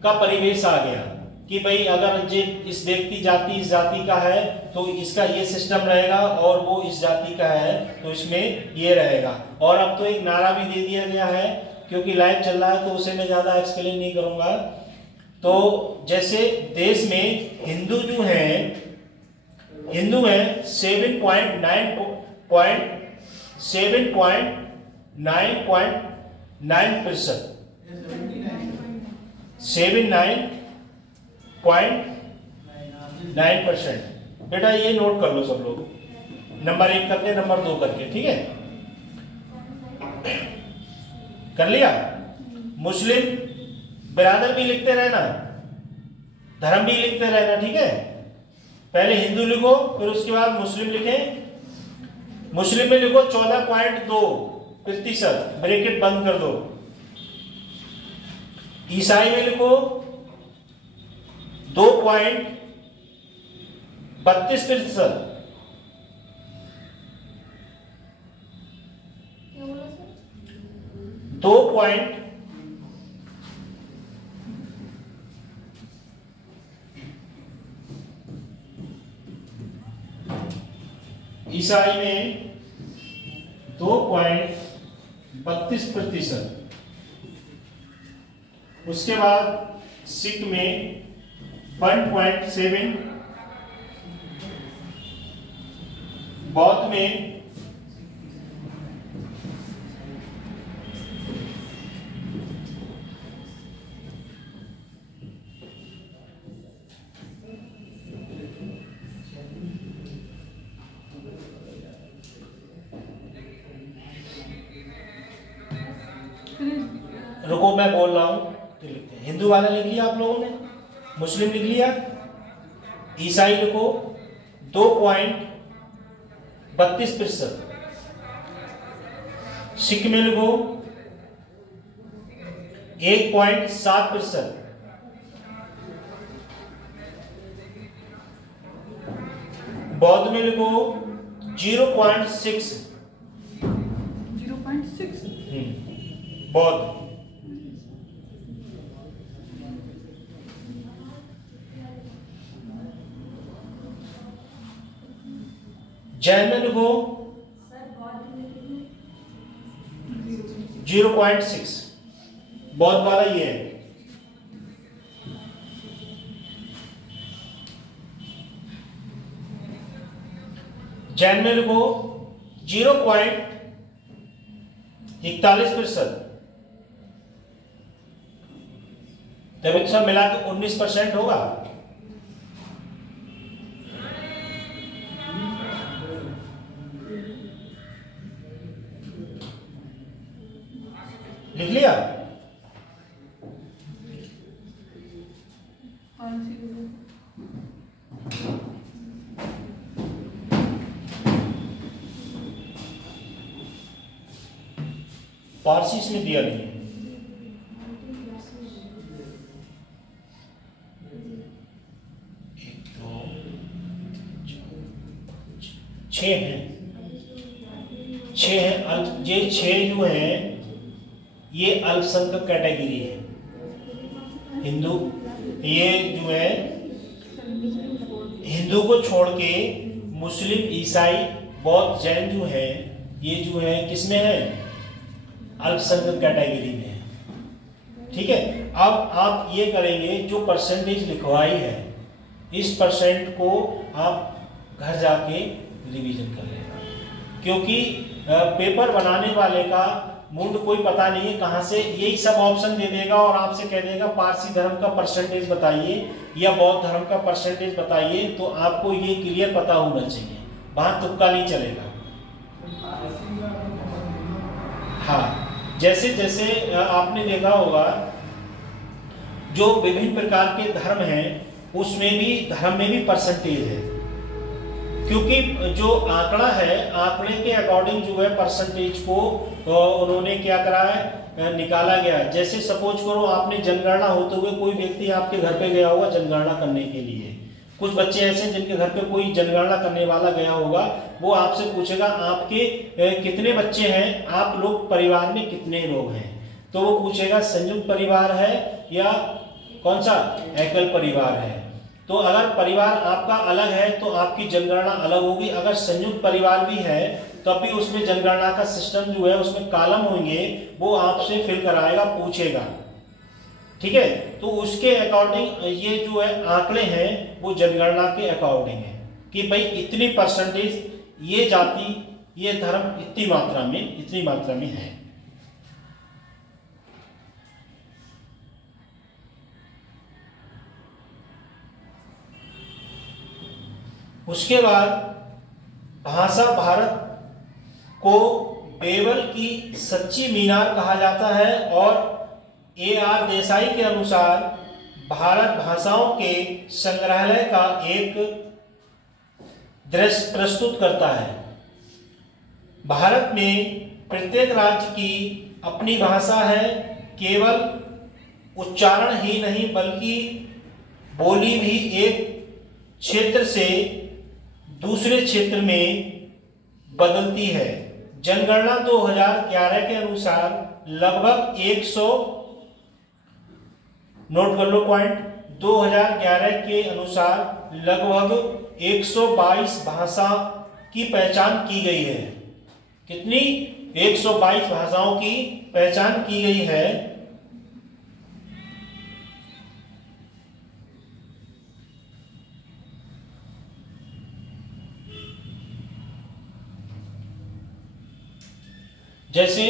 का परिवेश आ गया कि भाई अगर इस व्यक्ति जाति इस जाति का है तो इसका ये सिस्टम रहेगा, और वो इस जाति का है तो इसमें ये रहेगा। और अब तो एक नारा भी दे दिया गया है, क्योंकि लाइव चल रहा है तो उसे मैं ज्यादा एक्सप्लेन नहीं करूंगा। तो जैसे देश में हिंदू जो हैं, हिंदू हैं 7.9%, 79.9%। बेटा ये नोट कर लो सब लोग, नंबर 1 करके नंबर 2 करके, ठीक है? कर लिया? मुस्लिम बिरादर भी लिखते रहना, धर्म भी लिखते रहना, ठीक है? पहले हिंदू लिखो, फिर उसके बाद मुस्लिम लिखें। मुस्लिम में लिखो 14.2%, ब्रैकेट बंद कर दो। ईसाई में लिखो 2.32%। क्या बोला सर? 2. ईसाई में 2.32%। उसके बाद सिख में 1.7, बौद्ध में 2. रुको मैं बोल रहा हूं तो लिखते हैं। हिंदू वाला लिख लिया आप लोगों ने, मुस्लिम लिख लिया, ईसाई लिखो 2.32%, सिख में लिखो 1.7%, बौद्ध में लिखो 0.6। 0.6 बौद्ध। जैन में लिखो 0.6। बौद्ध वाला ये है। जैन में लिखो 0.41%। जब इन सब मिला के 19% होगा। लिख लिया? पारसी इसने दिया नहीं। एक, दो, छह हैं। ये छह जो है ये अल्पसंख्यक कैटेगरी है। हिंदू, ये जो है हिंदू को छोड़ के मुस्लिम, ईसाई, बौद्ध, जैन जो है ये जो है किसमें है? अल्पसंख्यक कैटेगरी में है। ठीक है। अब आप ये करेंगे, जो परसेंटेज लिखवाई है इस परसेंट को आप घर जाके रिवीजन कर लेना, क्योंकि पेपर बनाने वाले का मूड कोई पता नहीं है कहां से यही सब ऑप्शन दे देगा और आपसे कह देगा पारसी धर्म का परसेंटेज बताइए या बौद्ध धर्म का परसेंटेज बताइए। तो आपको ये क्लियर पता होना चाहिए, वहां तुक्का नहीं चलेगा। हाँ, जैसे जैसे आपने देखा होगा जो विभिन्न प्रकार के धर्म हैं उसमें भी धर्म में भी परसेंटेज है, क्योंकि जो आंकड़ा है आंकड़े के अकॉर्डिंग जो है परसेंटेज को उन्होंने क्या करा है, निकाला गया। जैसे सपोज करो आपने जनगणना होते हुए कोई व्यक्ति आपके घर पे गया होगा जनगणना करने के लिए। कुछ बच्चे ऐसे जिनके घर पे कोई जनगणना करने वाला गया होगा, वो आपसे पूछेगा आपके कितने बच्चे हैं, आप लोग परिवार में कितने लोग हैं। तो वो पूछेगा संयुक्त परिवार है या कौन सा एकल परिवार है। तो अगर परिवार आपका अलग है तो आपकी जनगणना अलग होगी। अगर संयुक्त परिवार भी है तब भी उसमें जनगणना का सिस्टम जो है उसमें कॉलम होंगे, वो आपसे फिल कराएगा, पूछेगा। ठीक है। तो उसके अकॉर्डिंग ये जो है आंकड़े हैं वो जनगणना के अकॉर्डिंग है कि भाई इतनी परसेंटेज ये जाति ये धर्म इतनी मात्रा में है। उसके बाद भाषा भारत को बेवल की सच्ची मीनार कहा जाता है और A.R. देसाई के अनुसार भारत भाषाओं के संग्रहालय का एक दृश्य प्रस्तुत करता है। भारत में प्रत्येक राज्य की अपनी भाषा है। केवल उच्चारण ही नहीं बल्कि बोली भी एक क्षेत्र से दूसरे क्षेत्र में बदलती है। जनगणना 2011 के अनुसार लगभग 100, नोट कर लो पॉइंट, 2011 के अनुसार लगभग 122 भाषा की पहचान की गई है। कितनी? 122 भाषाओं की पहचान की गई है। जैसे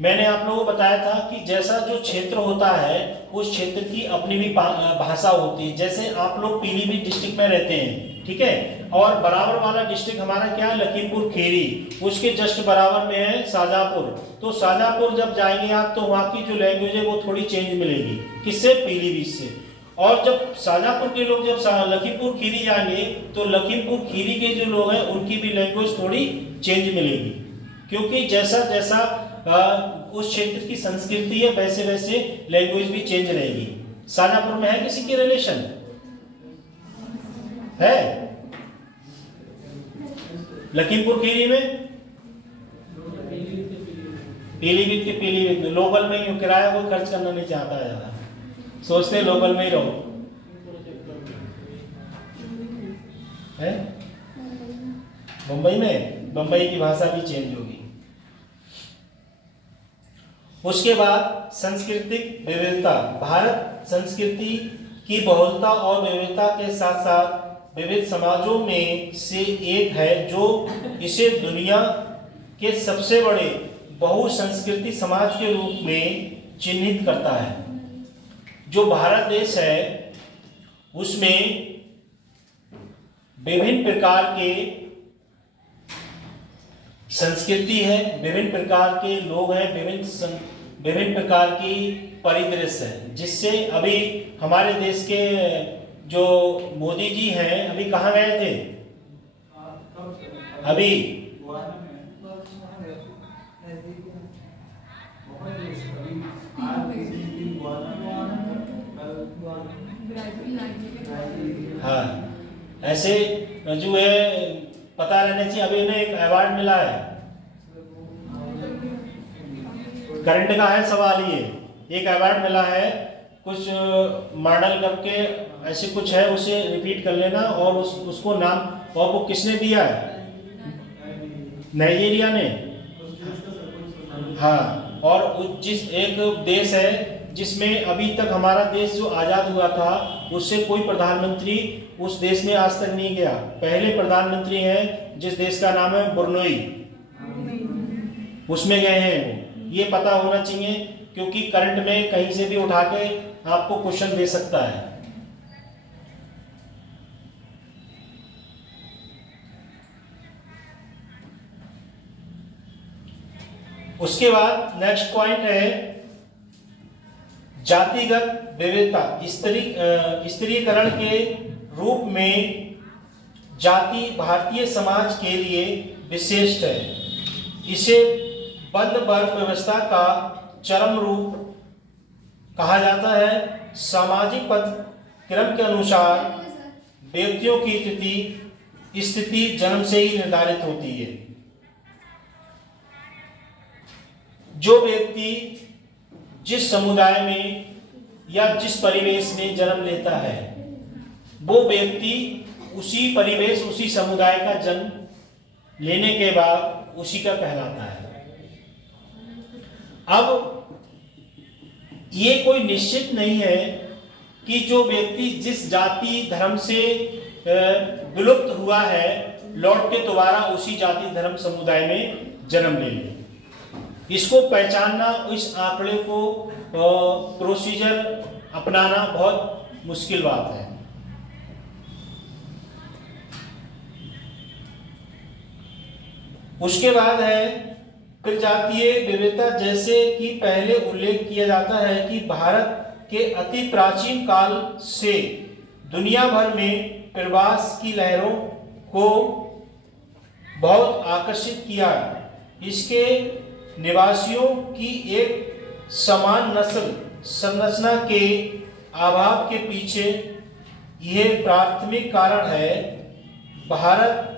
मैंने आप लोगों को बताया था कि जैसा जो क्षेत्र होता है उस क्षेत्र की अपनी भी भाषा होती है। जैसे आप लोग पीलीभीत डिस्ट्रिक्ट में रहते हैं, ठीक है, और बराबर वाला डिस्ट्रिक्ट हमारा क्या है, लखीमपुर खीरी, उसके जस्ट बराबर में है शाहजहांपुर। तो शाहजहांपुर जब जाएंगे आप तो वहाँ की जो लैंग्वेज है वो थोड़ी चेंज मिलेगी। किससे? पीलीभीत से। और जब शाहजहांपुर के लोग जब लखीमपुर खीरी जाएंगे तो लखीमपुर खीरी के जो लोग हैं उनकी भी लैंग्वेज थोड़ी चेंज मिलेगी, क्योंकि जैसा जैसा उस क्षेत्र की संस्कृति है वैसे वैसे लैंग्वेज भी चेंज रहेगी। शाहजहांपुर में है किसी की रिलेशन है? लखीमपुर खीरी में पीलीभीत के पीलीभीत में, लोकल में ही, किराया कोई खर्च करना नहीं चाहता है ज्यादा, सोचते हैं लोकल में ही रहो है। मुंबई में, बम्बई की भाषा भी चेंज होगी। उसके बाद सांस्कृतिक विविधता। भारत संस्कृति की बहुलता और विविधता के साथ साथ विविध समाजों में से एक है, जो इसे दुनिया के सबसे बड़े बहुसंस्कृति समाज के रूप में चिन्हित करता है। जो भारत देश है उसमें विभिन्न प्रकार के संस्कृति है, विभिन्न प्रकार के लोग हैं, विभिन्न प्रकार की परिदृश्य है, जिससे अभी हमारे देश के जो मोदी जी हैं अभी कहाँ गए थे? अभी हाँ, ऐसे जो है पता रहना चाहिए। अभी इन्हें एक अवार्ड मिला है, करंट का है सवाल ये, एक अवार्ड मिला है कुछ मॉडल करके ऐसे कुछ है, उसे रिपीट कर लेना और उसको नाम, और वो किसने दिया है? नाइजीरिया ने। हाँ, और जिस एक देश है जिसमें अभी तक हमारा देश जो आजाद हुआ था उससे कोई प्रधानमंत्री उस देश में आज तक नहीं गया। पहले प्रधानमंत्री हैं जिस देश का नाम है ब्रुनई, उसमें गए हैं। ये पता होना चाहिए क्योंकि करंट में कहीं से भी उठा के आपको क्वेश्चन दे सकता है। उसके बाद नेक्स्ट पॉइंट है जातिगत विविधता। स्त्रीकरण के रूप में जाति भारतीय समाज के लिए विशिष्ट है। इसे बंद वर्ग व्यवस्था का चरम रूप कहा जाता है। सामाजिक पद क्रम के अनुसार व्यक्तियों की स्थिति जन्म से ही निर्धारित होती है। जो व्यक्ति जिस समुदाय में या जिस परिवेश में जन्म लेता है वो व्यक्ति उसी परिवेश उसी समुदाय का जन्म लेने के बाद उसी का कहलाता है। अब ये कोई निश्चित नहीं है कि जो व्यक्ति जिस जाति धर्म से विलुप्त हुआ है लौट के दोबारा उसी जाति धर्म समुदाय में जन्म ले ले। इसको पहचानना, इस आंकड़े को प्रोसीजर अपनाना बहुत मुश्किल बात है। उसके बाद है प्रजातीय विविधता। जैसे कि पहले उल्लेख किया जाता है कि भारत के अति प्राचीन काल से दुनिया भर में प्रवास की लहरों को बहुत आकर्षित किया। इसके निवासियों की एक समान नस्ल संरचना के अभाव के पीछे यह प्राथमिक कारण है। भारत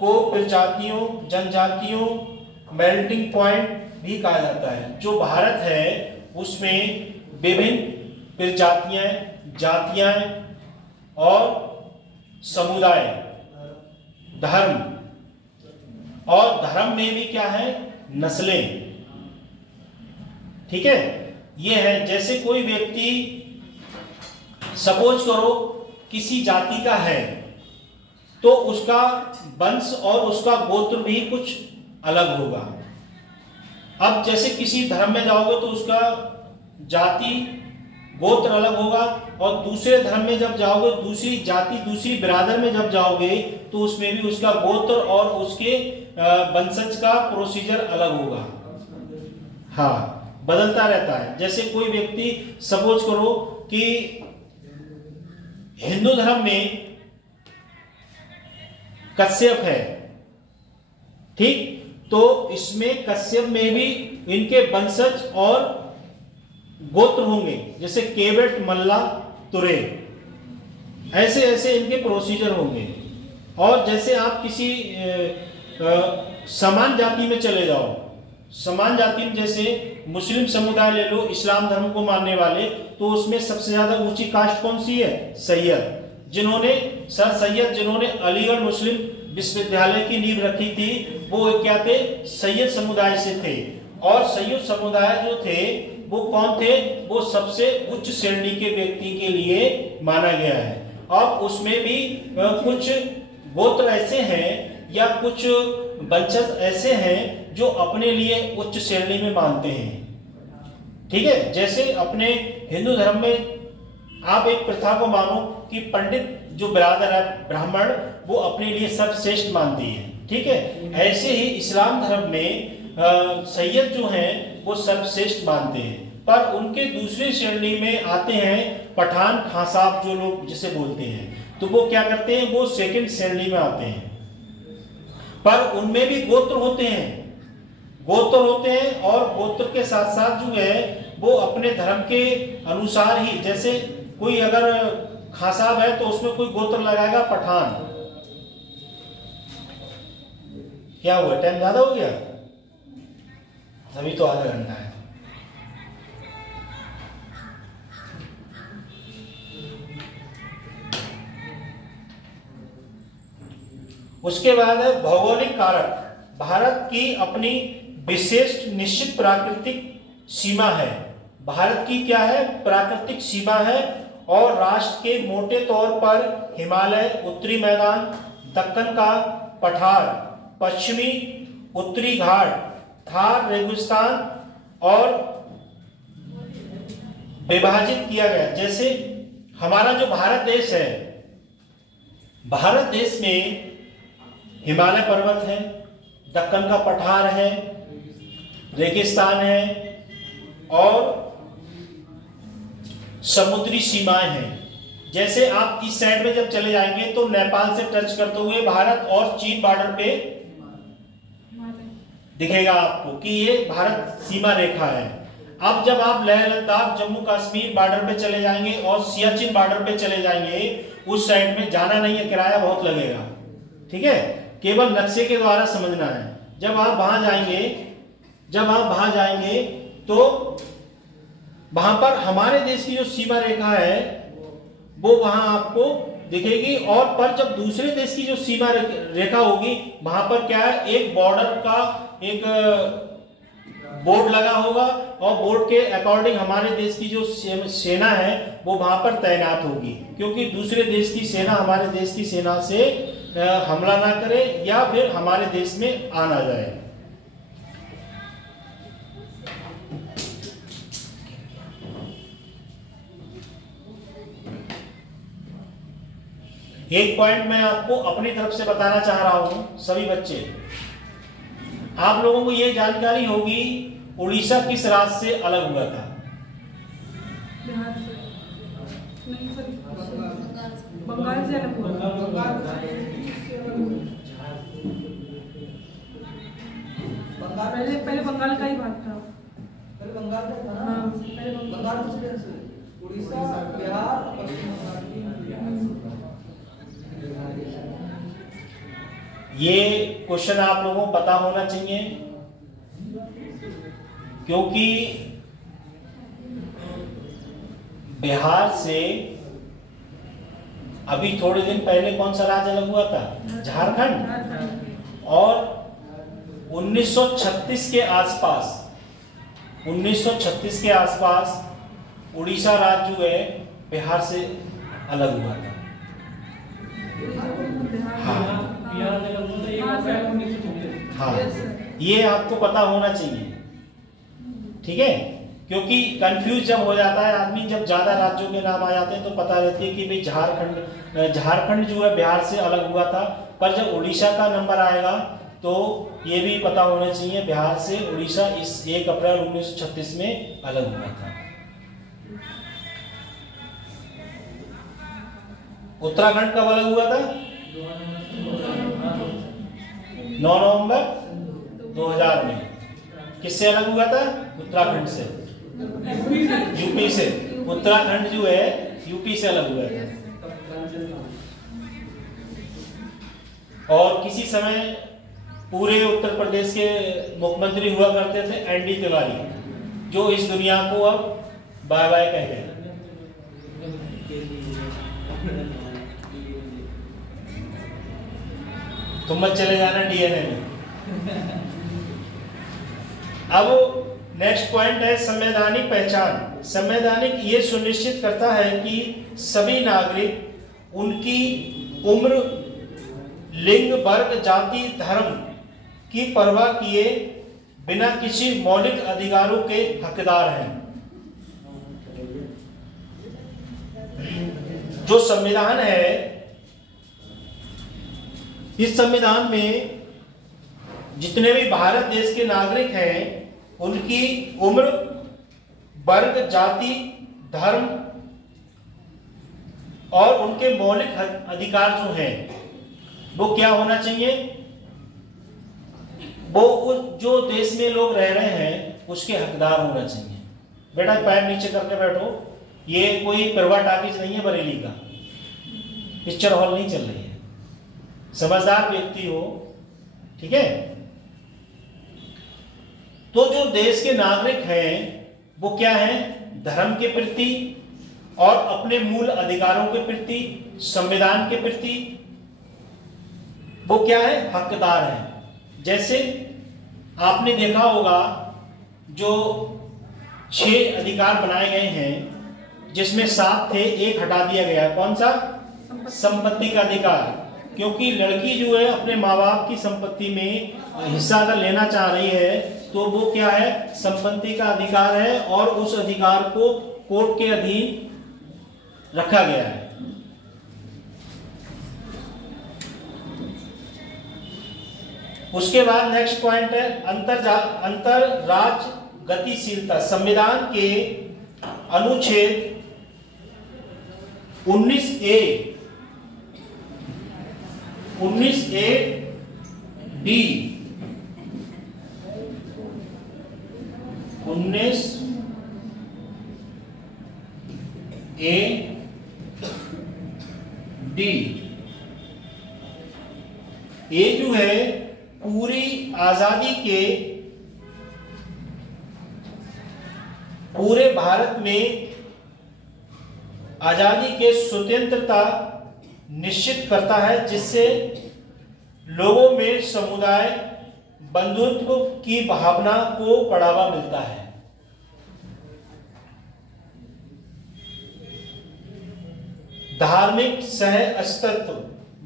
को प्रजातियों जनजातियों मेल्टिंग पॉइंट भी कहा जाता है। जो भारत है उसमें विभिन्न प्रजातियां, जातियां और समुदाय, धर्म, और धर्म में भी क्या है, नस्लें। ठीक है, ये है। जैसे कोई व्यक्ति सपोज करो किसी जाति का है तो उसका वंश और उसका गोत्र भी कुछ अलग होगा। अब जैसे किसी धर्म में जाओगे तो उसका जाति गोत्र अलग होगा, और दूसरे धर्म में जब जाओगे, दूसरी जाति दूसरी बिरादर में जब जाओगे तो उसमें भी उसका गोत्र और उसके वंशज का प्रोसीजर अलग होगा। हाँ, बदलता रहता है। जैसे कोई व्यक्ति सपोज करो कि हिंदू धर्म में कश्यप है, ठीक, तो इसमें कश्यप में भी इनके वंशज और गोत्र होंगे, जैसे केवट, मल्ला, तुरे, ऐसे ऐसे इनके प्रोसीजर होंगे। और जैसे आप किसी समान जाति में चले जाओ, समान जाति में जैसे मुस्लिम समुदाय ले लो, इस्लाम धर्म को मानने वाले, तो उसमें सबसे ज्यादा ऊंची कास्ट कौन सी है? सैयद। जिन्होंने सर सैयद जिन्होंने अलीगढ़ मुस्लिम विश्वविद्यालय की नींव रखी थी, वो क्या थे? सैयद समुदाय से थे। और सैयद समुदाय जो थे वो कौन थे? वो सबसे उच्च श्रेणी के व्यक्ति के लिए माना गया है। अब उसमें भी कुछ गोत्र ऐसे हैं या कुछ वंशज ऐसे हैं जो अपने लिए उच्च श्रेणी में मानते हैं, ठीक है। जैसे अपने हिंदू धर्म में आप एक प्रथा को मानो कि पंडित जो बिरादर है ब्राह्मण, वो अपने लिए सर्वश्रेष्ठ मानती है, ठीक है। ऐसे ही इस्लाम धर्म में सैयद जो हैं वो सर्वश्रेष्ठ मानते हैं, पर उनके दूसरी श्रेणी में आते हैं पठान, खां साहब जो लोग जिसे बोलते हैं, तो वो क्या करते हैं? वो सेकंड श्रेणी में आते हैं। पर उनमें भी गोत्र होते हैं, गोत्र होते हैं, और गोत्र के साथ साथ जो है वो अपने धर्म के अनुसार ही, जैसे कोई अगर खां साहब है तो उसमें कोई गोत्र लगाएगा पठान। क्या हुआ? टाइम ज्यादा हो गया? अभी तो आधा घंटा है। उसके बाद है भौगोलिक कारक। भारत की अपनी विशेष निश्चित प्राकृतिक सीमा है। भारत की क्या है? प्राकृतिक सीमा है। और राष्ट्र के मोटे तौर पर हिमालय, उत्तरी मैदान, दक्कन का पठार, पश्चिमी उत्तरी घाट, थार रेगिस्तान और विभाजित किया गया। जैसे हमारा जो भारत देश है, भारत देश में हिमालय पर्वत है, दक्कन का पठार है, रेगिस्तान है और समुद्री सीमाएं हैं। जैसे आप इस साइड में जब चले जाएंगे तो नेपाल से टच करते हुए भारत और चीन बॉर्डर पे दिखेगा आपको कि ये भारत सीमा रेखा है। अब जब आप लेह लद्दाख, जम्मू कश्मीर बॉर्डर पे चले जाएंगे और सियाचिन बॉर्डर पे चले जाएंगे, उस साइड में जाना नहीं है, किराया बहुत लगेगा, ठीक है। केवल नक्शे के द्वारा समझना है। जब आप वहां जाएंगे तो वहां पर हमारे देश की जो सीमा रेखा है वो वहां आपको दिखेगी। और पर जब दूसरे देश की जो सीमा रेखा होगी, वहां पर क्या है? एक बॉर्डर का एक बोर्ड लगा होगा और बोर्ड के अकॉर्डिंग हमारे देश की जो सेना है वो वहां पर तैनात होगी, क्योंकि दूसरे देश की सेना हमारे देश की सेना से हमला ना करे या फिर हमारे देश में आ ना जाए। एक पॉइंट मैं आपको अपनी तरफ से बताना चाह रहा हूं, सभी बच्चे, आप लोगों को यह जानकारी होगी उड़ीसा किस राज्य से अलग हुआ था? बंगाल से अलग हुआ। पहले बंगाल का ही बात था। पहले बंगाल का था। हाँ, पहले बंगाल से उड़ीसा, बिहार, पश्चिम बंगाल। ये क्वेश्चन आप लोगों को पता होना चाहिए, क्योंकि बिहार से अभी थोड़े दिन पहले कौन सा राज्य अलग हुआ था? झारखंड। और 1936 के आसपास उड़ीसा राज्य जो है बिहार से अलग हुआ था। हाँ, ये आपको पता होना चाहिए, ठीक है। क्योंकि कंफ्यूज जब हो जाता है आदमी, जब ज्यादा राज्यों के नाम आ जाते हैं तो पता रहती है कि भाई झारखंड जो है बिहार से अलग हुआ था। पर जब उड़ीसा का नंबर आएगा तो ये भी पता होना चाहिए बिहार से उड़ीसा इस 1 अप्रैल 1936 में अलग हुआ था। उत्तराखंड कब अलग हुआ था? 9 नवंबर 2000 में। किससे अलग हुआ था? उत्तराखंड से, यूपी से। उत्तराखंड जो है यूपी से अलग हुआ है। और किसी समय पूरे उत्तर प्रदेश के मुख्यमंत्री हुआ करते थे एनडी तिवारी, जो इस दुनिया को अब बाय बाय कह गए। तुम मत चले जाना डीएनए में। अब नेक्स्ट पॉइंट है संवैधानिक पहचान। संवैधानिक ये सुनिश्चित करता है कि सभी नागरिक उनकी उम्र, लिंग, वर्ग, जाति, धर्म की परवाह किए बिना किसी मौलिक अधिकारों के हकदार हैं। जो संविधान है, इस संविधान में जितने भी भारत देश के नागरिक हैं उनकी उम्र, वर्ग, जाति, धर्म और उनके मौलिक अधिकार जो हैं वो क्या होना चाहिए, वो उस जो देश में लोग रह रहे हैं उसके हकदार होना चाहिए। बेटा पैर नीचे करके बैठो, ये कोई परवा टाकीज नहीं है बरेली का, पिक्चर हॉल नहीं चल रही है, समझदार व्यक्ति हो, ठीक है। तो जो देश के नागरिक हैं वो क्या है, धर्म के प्रति और अपने मूल अधिकारों के प्रति, संविधान के प्रति वो क्या है, हकदार हैं। जैसे आपने देखा होगा जो 6 अधिकार बनाए गए हैं जिसमें 7 थे, एक हटा दिया गया। कौन सा? संपत्ति का अधिकार। क्योंकि लड़की जो है अपने माँ बाप की संपत्ति में हिस्सा अगर लेना चाह रही है तो वो क्या है, संपत्ति का अधिकार है और उस अधिकार को कोर्ट के अधीन रखा गया है। उसके बाद नेक्स्ट पॉइंट है अंतर राज्य गतिशीलता। संविधान के अनुच्छेद 19A D 19A D ये जो है पूरी आजादी के पूरे भारत में आजादी के स्वतंत्रता निश्चित करता है, जिससे लोगों में समुदाय बंधुत्व की भावना को बढ़ावा मिलता है। धार्मिक सह अस्तित्व।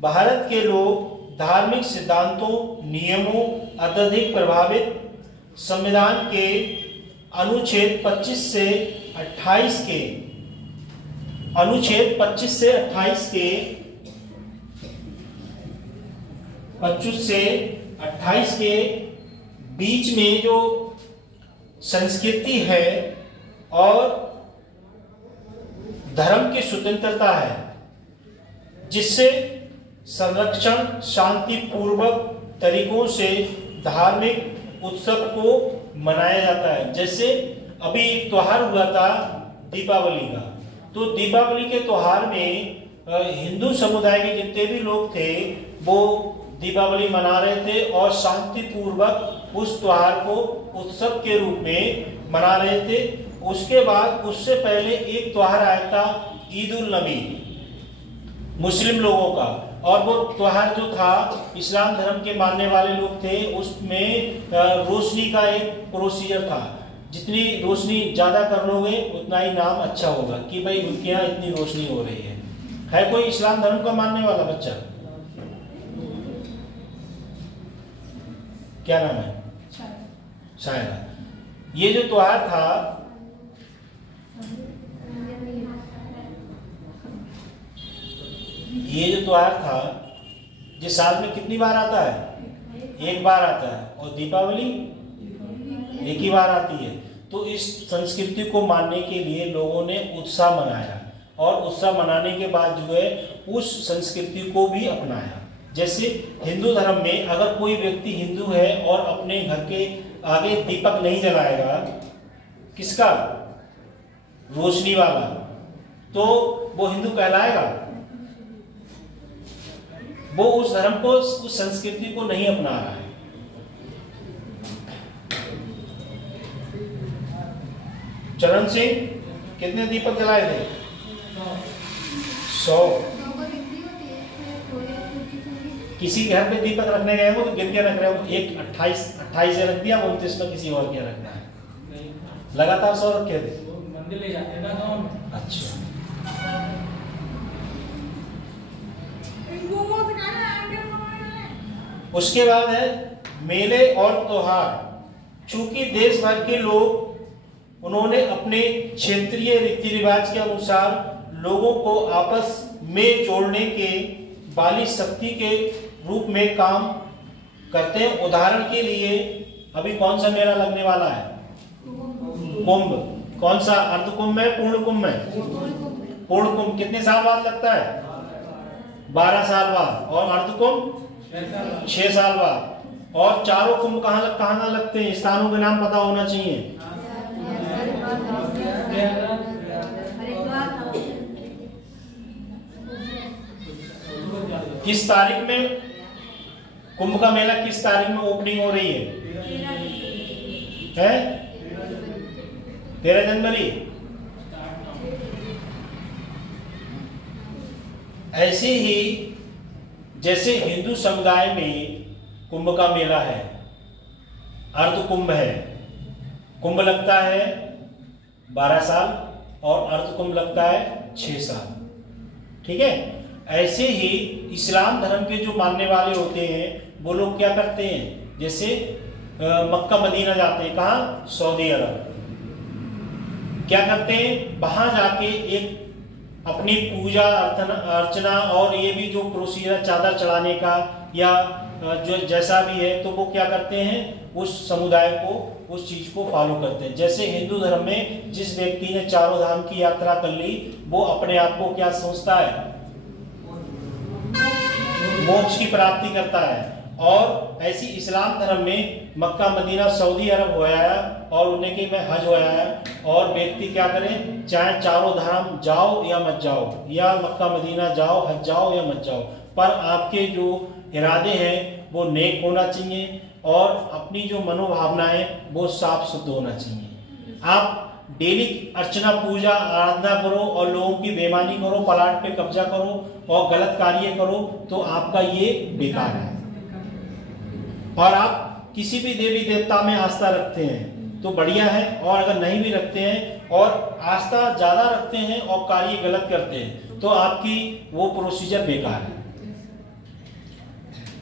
भारत के लोग धार्मिक सिद्धांतों, नियमों अत्यधिक प्रभावित। संविधान के अनुच्छेद 25 से 28 के अनुच्छेद 25 से 28 के 25 से 28 के बीच में जो संस्कृति है और धर्म की स्वतंत्रता है, जिससे संरक्षण शांतिपूर्वक तरीकों से धार्मिक उत्सव को मनाया जाता है। जैसे अभी त्योहार हुआ था दीपावली का, तो दीपावली के त्योहार में हिंदू समुदाय के जितने भी लोग थे वो दीपावली मना रहे थे और शांतिपूर्वक उस त्योहार को उत्सव के रूप में मना रहे थे। उसके बाद उससे पहले एक त्योहार आया था ईद उल नबी मुस्लिम लोगों का, और वो त्योहार जो था इस्लाम धर्म के मानने वाले लोग थे, उसमें रोशनी का एक प्रोसीजर था। जितनी रोशनी ज्यादा कर लोगे उतना ही नाम अच्छा होगा कि भाई उनके यहाँ इतनी रोशनी हो रही है। कोई इस्लाम धर्म का मानने वाला बच्चा? क्या नाम है? शायद। ये जो त्योहार था ये साल में कितनी बार आता है? एक बार आता है, और दीपावली एक ही बार आती है। तो इस संस्कृति को मानने के लिए लोगों ने उत्साह मनाया, और उत्साह मनाने के बाद जो है उस संस्कृति को भी अपनाया। जैसे हिंदू धर्म में अगर कोई व्यक्ति हिंदू है और अपने घर के आगे दीपक नहीं जलाएगा, किसका? रोशनी वाला, तो वो हिंदू कहलाएगा? वो उस धर्म को, उस संस्कृति को नहीं अपना रहा है। चरण सिंह कितने दीपक जलाए थे? 100। किसी घर पे दीपक रखने गए हो तो गिन के रख रहे हो, एक 28 रख दिया, 29 में किसी और के रखना है। लगातार 100 रखे थे। मंदिर ले जाते हैं ना गाँव में। अच्छा, उसके बाद है मेले और त्योहार। चूंकि देश भर के लोग उन्होंने अपने क्षेत्रीय रीति रिवाज के अनुसार लोगों को आपस में जोड़ने के बाली शक्ति के रूप में काम करते हैं। उदाहरण के लिए अभी कौन सा मेला लगने वाला है? कुंभ। कौन सा? अर्ध कुंभ है, पूर्ण कुंभ है? पूर्ण कुंभ कितने साल बाद लगता है? 12 साल बाद। और अर्ध कुंभ 6 साल बाद। और चारों कुंभ कहाँ लगते हैं? स्थानों के नाम पता होना चाहिए। किस तारीख में कुंभ का मेला, किस तारीख में ओपनिंग हो रही है? 13 जनवरी। ऐसे ही जैसे हिंदू समुदाय में कुंभ का मेला है, अर्ध कुंभ है, कुंभ लगता है 12 साल और अर्ध कुंभ लगता है 6 साल। ठीक है। ऐसे ही इस्लाम धर्म के जो मानने वाले होते हैं वो लोग क्या करते हैं, जैसे मक्का मदीना जाते हैं, कहाँ? सऊदी अरब। क्या करते हैं? वहां जाके एक अपनी पूजा अर्चना और ये भी जो प्रोसीजर चादर चढ़ाने का या जो जैसा भी है, तो वो क्या करते हैं, उस समुदाय को, उस चीज को फॉलो करते हैं। जैसे हिंदू धर्म में जिस व्यक्ति ने चारों धाम की यात्रा कर ली, वो अपने आप को क्या सोचता है? मोक्ष की प्राप्ति करता है। और ऐसी इस्लाम धर्म में मक्का मदीना सऊदी अरब होया और उन्हें कि मैं हज होया, और व्यक्ति क्या करें, चाहे चारों धाम जाओ या मत जाओ, या मक्का मदीना जाओ, हज जाओ या मत जाओ, पर आपके जो इरादे हैं वो नेक होना चाहिए और अपनी जो मनोभावनाएं वो साफ शुद्ध होना चाहिए। आप डेली अर्चना पूजा आराधना करो और लोगों की बेईमानी करो, प्लाट पे कब्जा करो और गलत कार्य करो, तो आपका ये बेकार है। और आप किसी भी देवी देवता में आस्था रखते हैं तो बढ़िया है, और अगर नहीं भी रखते हैं और आस्था ज्यादा रखते हैं और कार्य गलत करते हैं तो आपकी वो प्रोसीजर बेकार है।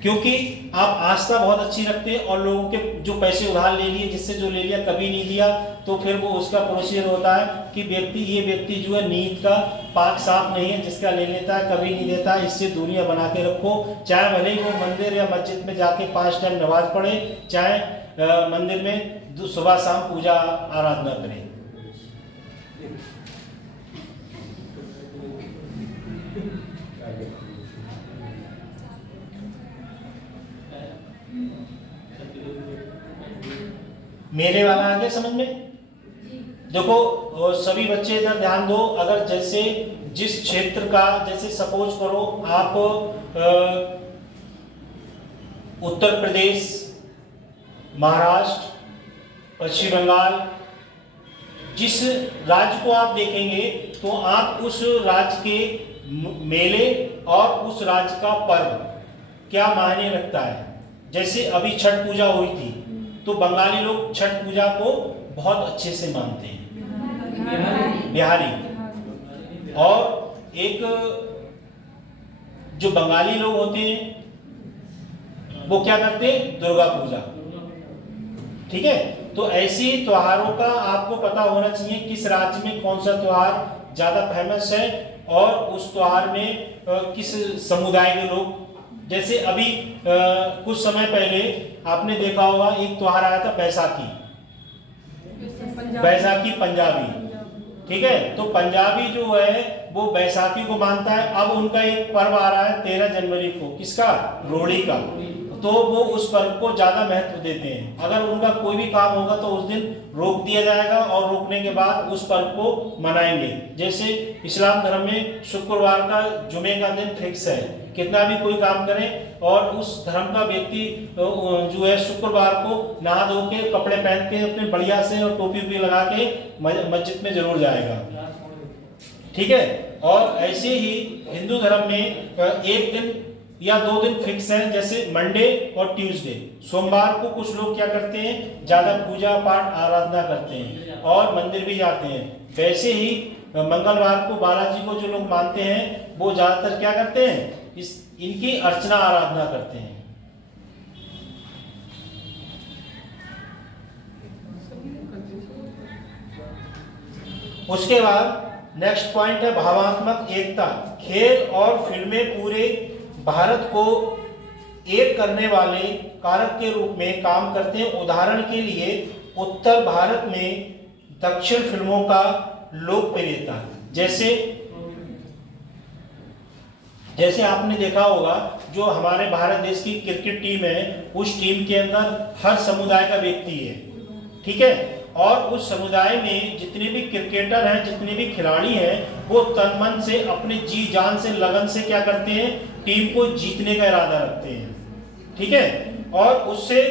क्योंकि आप आस्था बहुत अच्छी रखते हैं और लोगों के जो पैसे उधार ले लिए, जिससे जो ले लिया कभी नहीं दिया, तो फिर वो उसका प्रोसीजर होता है कि ये व्यक्ति जो है नीयत का पाक साफ नहीं है, जिसका ले लेता है कभी नहीं देता, इससे दूरियां बना के रखो। चाहे भले ही वो मंदिर या मस्जिद में जाके 5 टाइम नमाज पढ़े, चाहे मंदिर में सुबह शाम पूजा आराधना करें। मेरे वाला आ गया समझ में? देखो सभी बच्चे इधर ध्यान दो। अगर जैसे जिस क्षेत्र का, जैसे सपोज करो आप उत्तर प्रदेश, महाराष्ट्र, पश्चिम बंगाल, जिस राज्य को आप देखेंगे तो आप उस राज्य के मेले और उस राज्य का पर्व क्या मायने रखता है। जैसे अभी छठ पूजा हुई थी तो बंगाली लोग छठ पूजा को बहुत अच्छे से मानते हैं, बिहारी। और एक जो बंगाली लोग होते हैं वो क्या करते हैं, दुर्गा पूजा। ठीक है, तो ऐसे त्योहारों का आपको पता होना चाहिए किस राज्य में कौन सा त्योहार ज्यादा फेमस है और उस त्योहार में किस समुदाय के लोग। जैसे अभी कुछ समय पहले आपने देखा होगा एक त्योहार आया था बैसाखी, बैसाखी पंजाबी। ठीक है, तो पंजाबी जो है वो बैसाखी को मानता है। अब उनका एक पर्व आ रहा है 13 जनवरी को, किसका, लोहड़ी का। तो वो उस पर्व को ज्यादा महत्व देते हैं। अगर उनका कोई भी काम होगा तो उस दिन रोक दिया जाएगा और रोकने के बाद उस पर्व को मनाएंगे। जैसे इस्लाम धर्म में शुक्रवार का जुमे का दिन फिक्स है, कितना भी कोई काम करें और उस धर्म का व्यक्ति जो है शुक्रवार को नहा धो के कपड़े पहन के अपने बढ़िया से और टोपी भी लगा के मस्जिद में जरूर जाएगा, ठीक है। और ऐसे ही हिंदू धर्म में एक दिन या 2 दिन फिक्स है, जैसे मंडे और ट्यूसडे। सोमवार को कुछ लोग क्या करते हैं, ज्यादा पूजा पाठ आराधना करते हैं और मंदिर भी जाते हैं। वैसे ही मंगलवार को बालाजी को जो लोग मानते हैं वो ज्यादातर क्या करते हैं, इनकी अर्चना आराधना करते हैं। उसके बाद नेक्स्ट पॉइंट है भावात्मक एकता। खेल और फिल्में पूरे भारत को एक करने वाले कारक के रूप में काम करते हैं। उदाहरण के लिए उत्तर भारत में दक्षिण फिल्मों का लोकप्रियता, जैसे आपने देखा होगा जो हमारे भारत देश की क्रिकेट टीम है, उस टीम के अंदर हर समुदाय का व्यक्ति है, ठीक है। और उस समुदाय में जितने भी क्रिकेटर हैं, जितने भी खिलाड़ी हैं, वो तन मन से अपने जी जान से लगन से क्या करते हैं, टीम को जीतने का इरादा रखते हैं, ठीक है। और उससे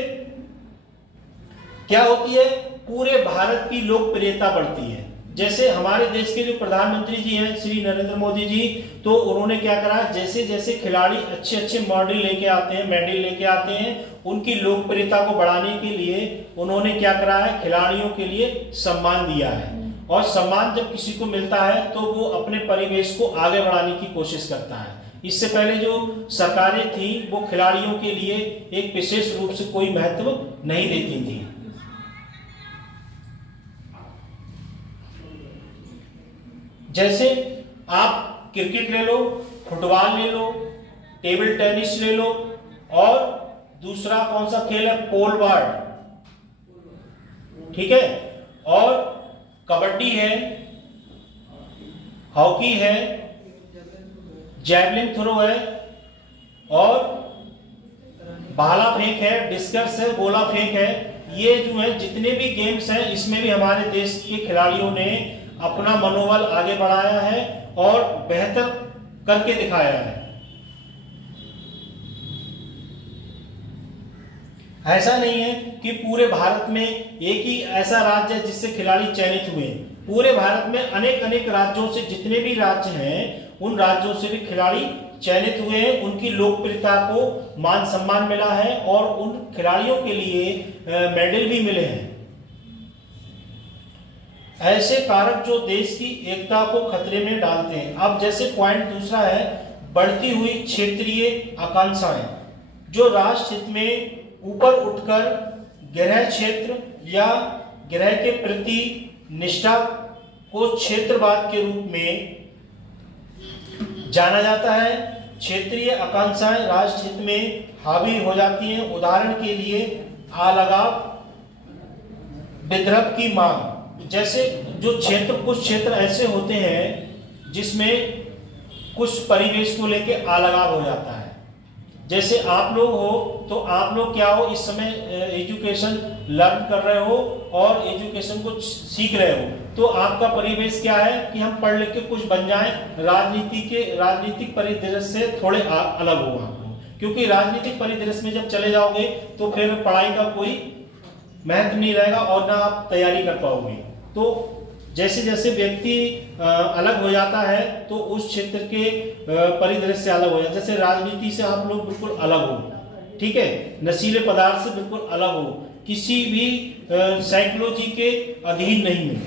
क्या होती है, पूरे भारत की लोकप्रियता बढ़ती है। जैसे हमारे देश के जो प्रधानमंत्री जी हैं श्री नरेंद्र मोदी जी, तो उन्होंने क्या करा, जैसे जैसे खिलाड़ी अच्छे अच्छे मेडल लेके आते हैं, उनकी लोकप्रियता को बढ़ाने के लिए उन्होंने क्या करा है, खिलाड़ियों के लिए सम्मान दिया है। और सम्मान जब किसी को मिलता है तो वो अपने परिवेश को आगे बढ़ाने की कोशिश करता है। इससे पहले जो सरकारें थी वो खिलाड़ियों के लिए एक विशेष रूप से कोई महत्व नहीं देती थी। जैसे आप क्रिकेट ले लो, फुटबॉल ले लो, टेबल टेनिस ले लो, और दूसरा कौन सा खेल है, पोल वॉल्ट, ठीक है। और कबड्डी है, हॉकी है, जैवलिन थ्रो है, और भाला फेंक है, डिस्कस है, गोला फेंक है। ये जो है जितने भी गेम्स हैं, इसमें भी हमारे देश के खिलाड़ियों ने अपना मनोबल आगे बढ़ाया है और बेहतर करके दिखाया है। ऐसा नहीं है कि पूरे भारत में एक ही ऐसा राज्य है जिससे खिलाड़ी चयनित हुए। पूरे भारत में अनेक अनेक राज्यों से, जितने भी राज्य हैं उन राज्यों से भी खिलाड़ी चयनित हुए हैं। उनकी लोकप्रियता को मान सम्मान मिला है और उन खिलाड़ियों के लिए मेडल भी मिले हैं। ऐसे कारक जो देश की एकता को खतरे में डालते हैं। अब जैसे पॉइंट दूसरा है, बढ़ती हुई क्षेत्रीय आकांक्षाएं, जो राष्ट्र हित में ऊपर उठकर गृह क्षेत्र या गृह के प्रति निष्ठा को क्षेत्रवाद के रूप में जाना जाता है। क्षेत्रीय आकांक्षाएं राष्ट्र हित में हावी हो जाती हैं। उदाहरण के लिए अलगाव विद्रव की मांग। जैसे जो क्षेत्र, कुछ क्षेत्र ऐसे होते हैं जिसमें कुछ परिवेश को लेके अलगाव हो जाता है। जैसे आप लोग हो तो आप लोग क्या हो, इस समय एजुकेशन लर्न कर रहे हो और एजुकेशन को सीख रहे हो, तो आपका परिवेश क्या है कि हम पढ़ लिख के कुछ बन जाएं, राजनीतिक परिदृश्य से थोड़े अलग हो आपको। क्योंकि राजनीतिक परिदृश्य में जब चले जाओगे तो फिर पढ़ाई का कोई महत्व नहीं रहेगा और ना आप तैयारी कर पाओगे। तो जैसे जैसे व्यक्ति अलग हो जाता है तो उस क्षेत्र के परिदृश्य से अलग हो जाता है। जैसे राजनीति से आप लोग बिल्कुल अलग हो, ठीक है, नशीले पदार्थ से बिल्कुल अलग हो, किसी भी साइकोलॉजी के अधीन नहीं है।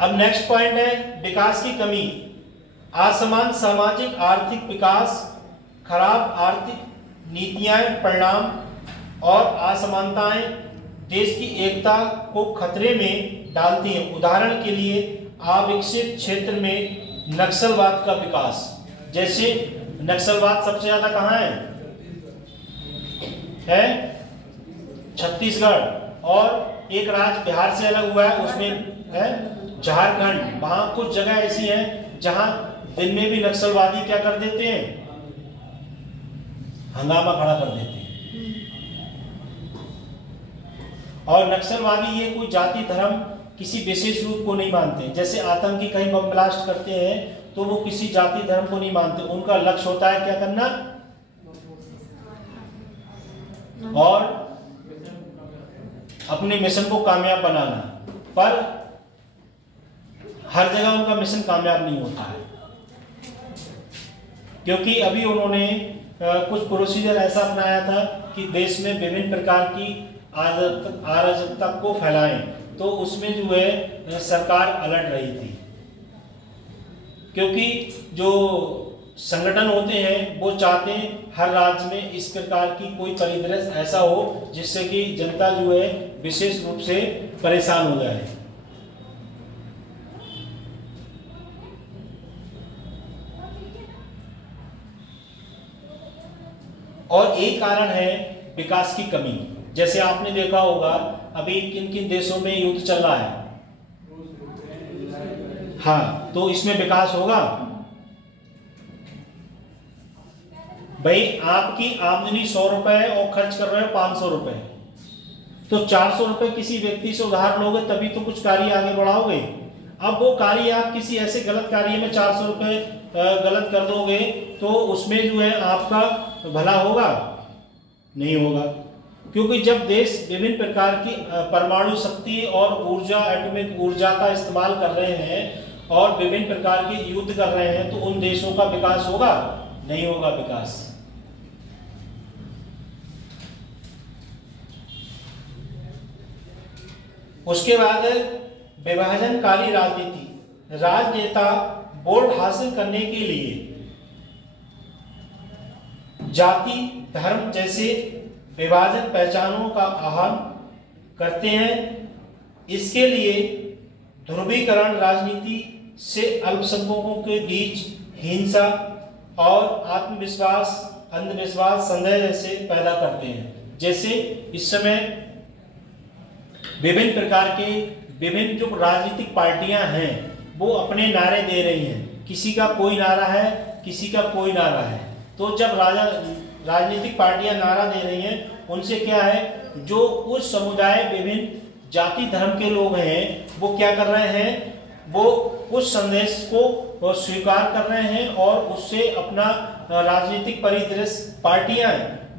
अब नेक्स्ट पॉइंट है विकास की कमी। असमान सामाजिक आर्थिक विकास, खराब आर्थिक नीतियां, परिणाम और असमानताएं देश की एकता को खतरे में डालती हैं। उदाहरण के लिए अविकसित क्षेत्र में नक्सलवाद का विकास। जैसे नक्सलवाद सबसे ज्यादा कहाँ है छत्तीसगढ़, और एक राज्य बिहार से अलग हुआ है उसमें है झारखंड, वहां कुछ जगह ऐसी हैं जहां दिन में भी नक्सलवादी क्या कर देते हैं, हंगामा खड़ा कर देते हैं। और नक्सलवादी ये कोई जाति धर्म किसी विशेष रूप को नहीं मानते। जैसे आतंकी कहीं बम ब्लास्ट करते हैं तो वो किसी जाति धर्म को नहीं मानते, उनका लक्ष्य होता है क्या करना, और अपने मिशन को कामयाब बनाना। पर हर जगह उनका मिशन कामयाब नहीं होता है, क्योंकि अभी उन्होंने कुछ प्रोसीजर ऐसा अपनाया था कि देश में विभिन्न प्रकार की अराजकता को फैलाएं, तो उसमें जो है सरकार अलर्ट रही थी, क्योंकि जो संगठन होते हैं वो चाहते हैं हर राज्य में इस प्रकार की कोई परिदृश्य ऐसा हो जिससे कि जनता जो है विशेष रूप से परेशान हो जाए। और एक कारण है विकास की कमी। जैसे आपने देखा होगा अभी किन किन देशों में युद्ध चल रहा है, हाँ, तो इसमें विकास होगा। भाई आपकी आमदनी 100 रुपए और खर्च कर रहे हो 500 रुपए, तो 400 रुपए किसी व्यक्ति से उधार लोगे तभी तो कुछ कार्य आगे बढ़ाओगे। अब वो कार्य आप किसी ऐसे गलत कार्य में 400 रुपए गलत कर दोगे तो उसमें जो है आपका भला होगा, नहीं होगा। क्योंकि जब देश विभिन्न प्रकार की परमाणु शक्ति और ऊर्जा, एटॉमिक ऊर्जा का इस्तेमाल कर रहे हैं और विभिन्न प्रकार के युद्ध कर रहे हैं, तो उन देशों का विकास होगा, नहीं होगा विकास। उसके बाद विभाजनकारी राजनीति। राजनेता वोट हासिल करने के लिए जाति धर्म जैसे विभाजन पहचानों का आह्वान करते हैं। इसके लिए ध्रुवीकरण राजनीति से अल्पसंख्यकों के बीच हिंसा और आत्मविश्वास, अंधविश्वास, संदेह जैसे पैदा करते हैं। जैसे इस समय विभिन्न प्रकार के विभिन्न जो राजनीतिक पार्टियां हैं वो अपने नारे दे रही हैं, किसी का कोई नारा है, किसी का कोई नारा है। तो जब राजनीतिक पार्टियां नारा दे रही हैं, उनसे क्या है, जो उस समुदाय विभिन्न जाति धर्म के लोग हैं वो क्या कर रहे हैं, वो उस संदेश को स्वीकार कर रहे हैं और उससे अपना राजनीतिक परिदृश्य पार्टियां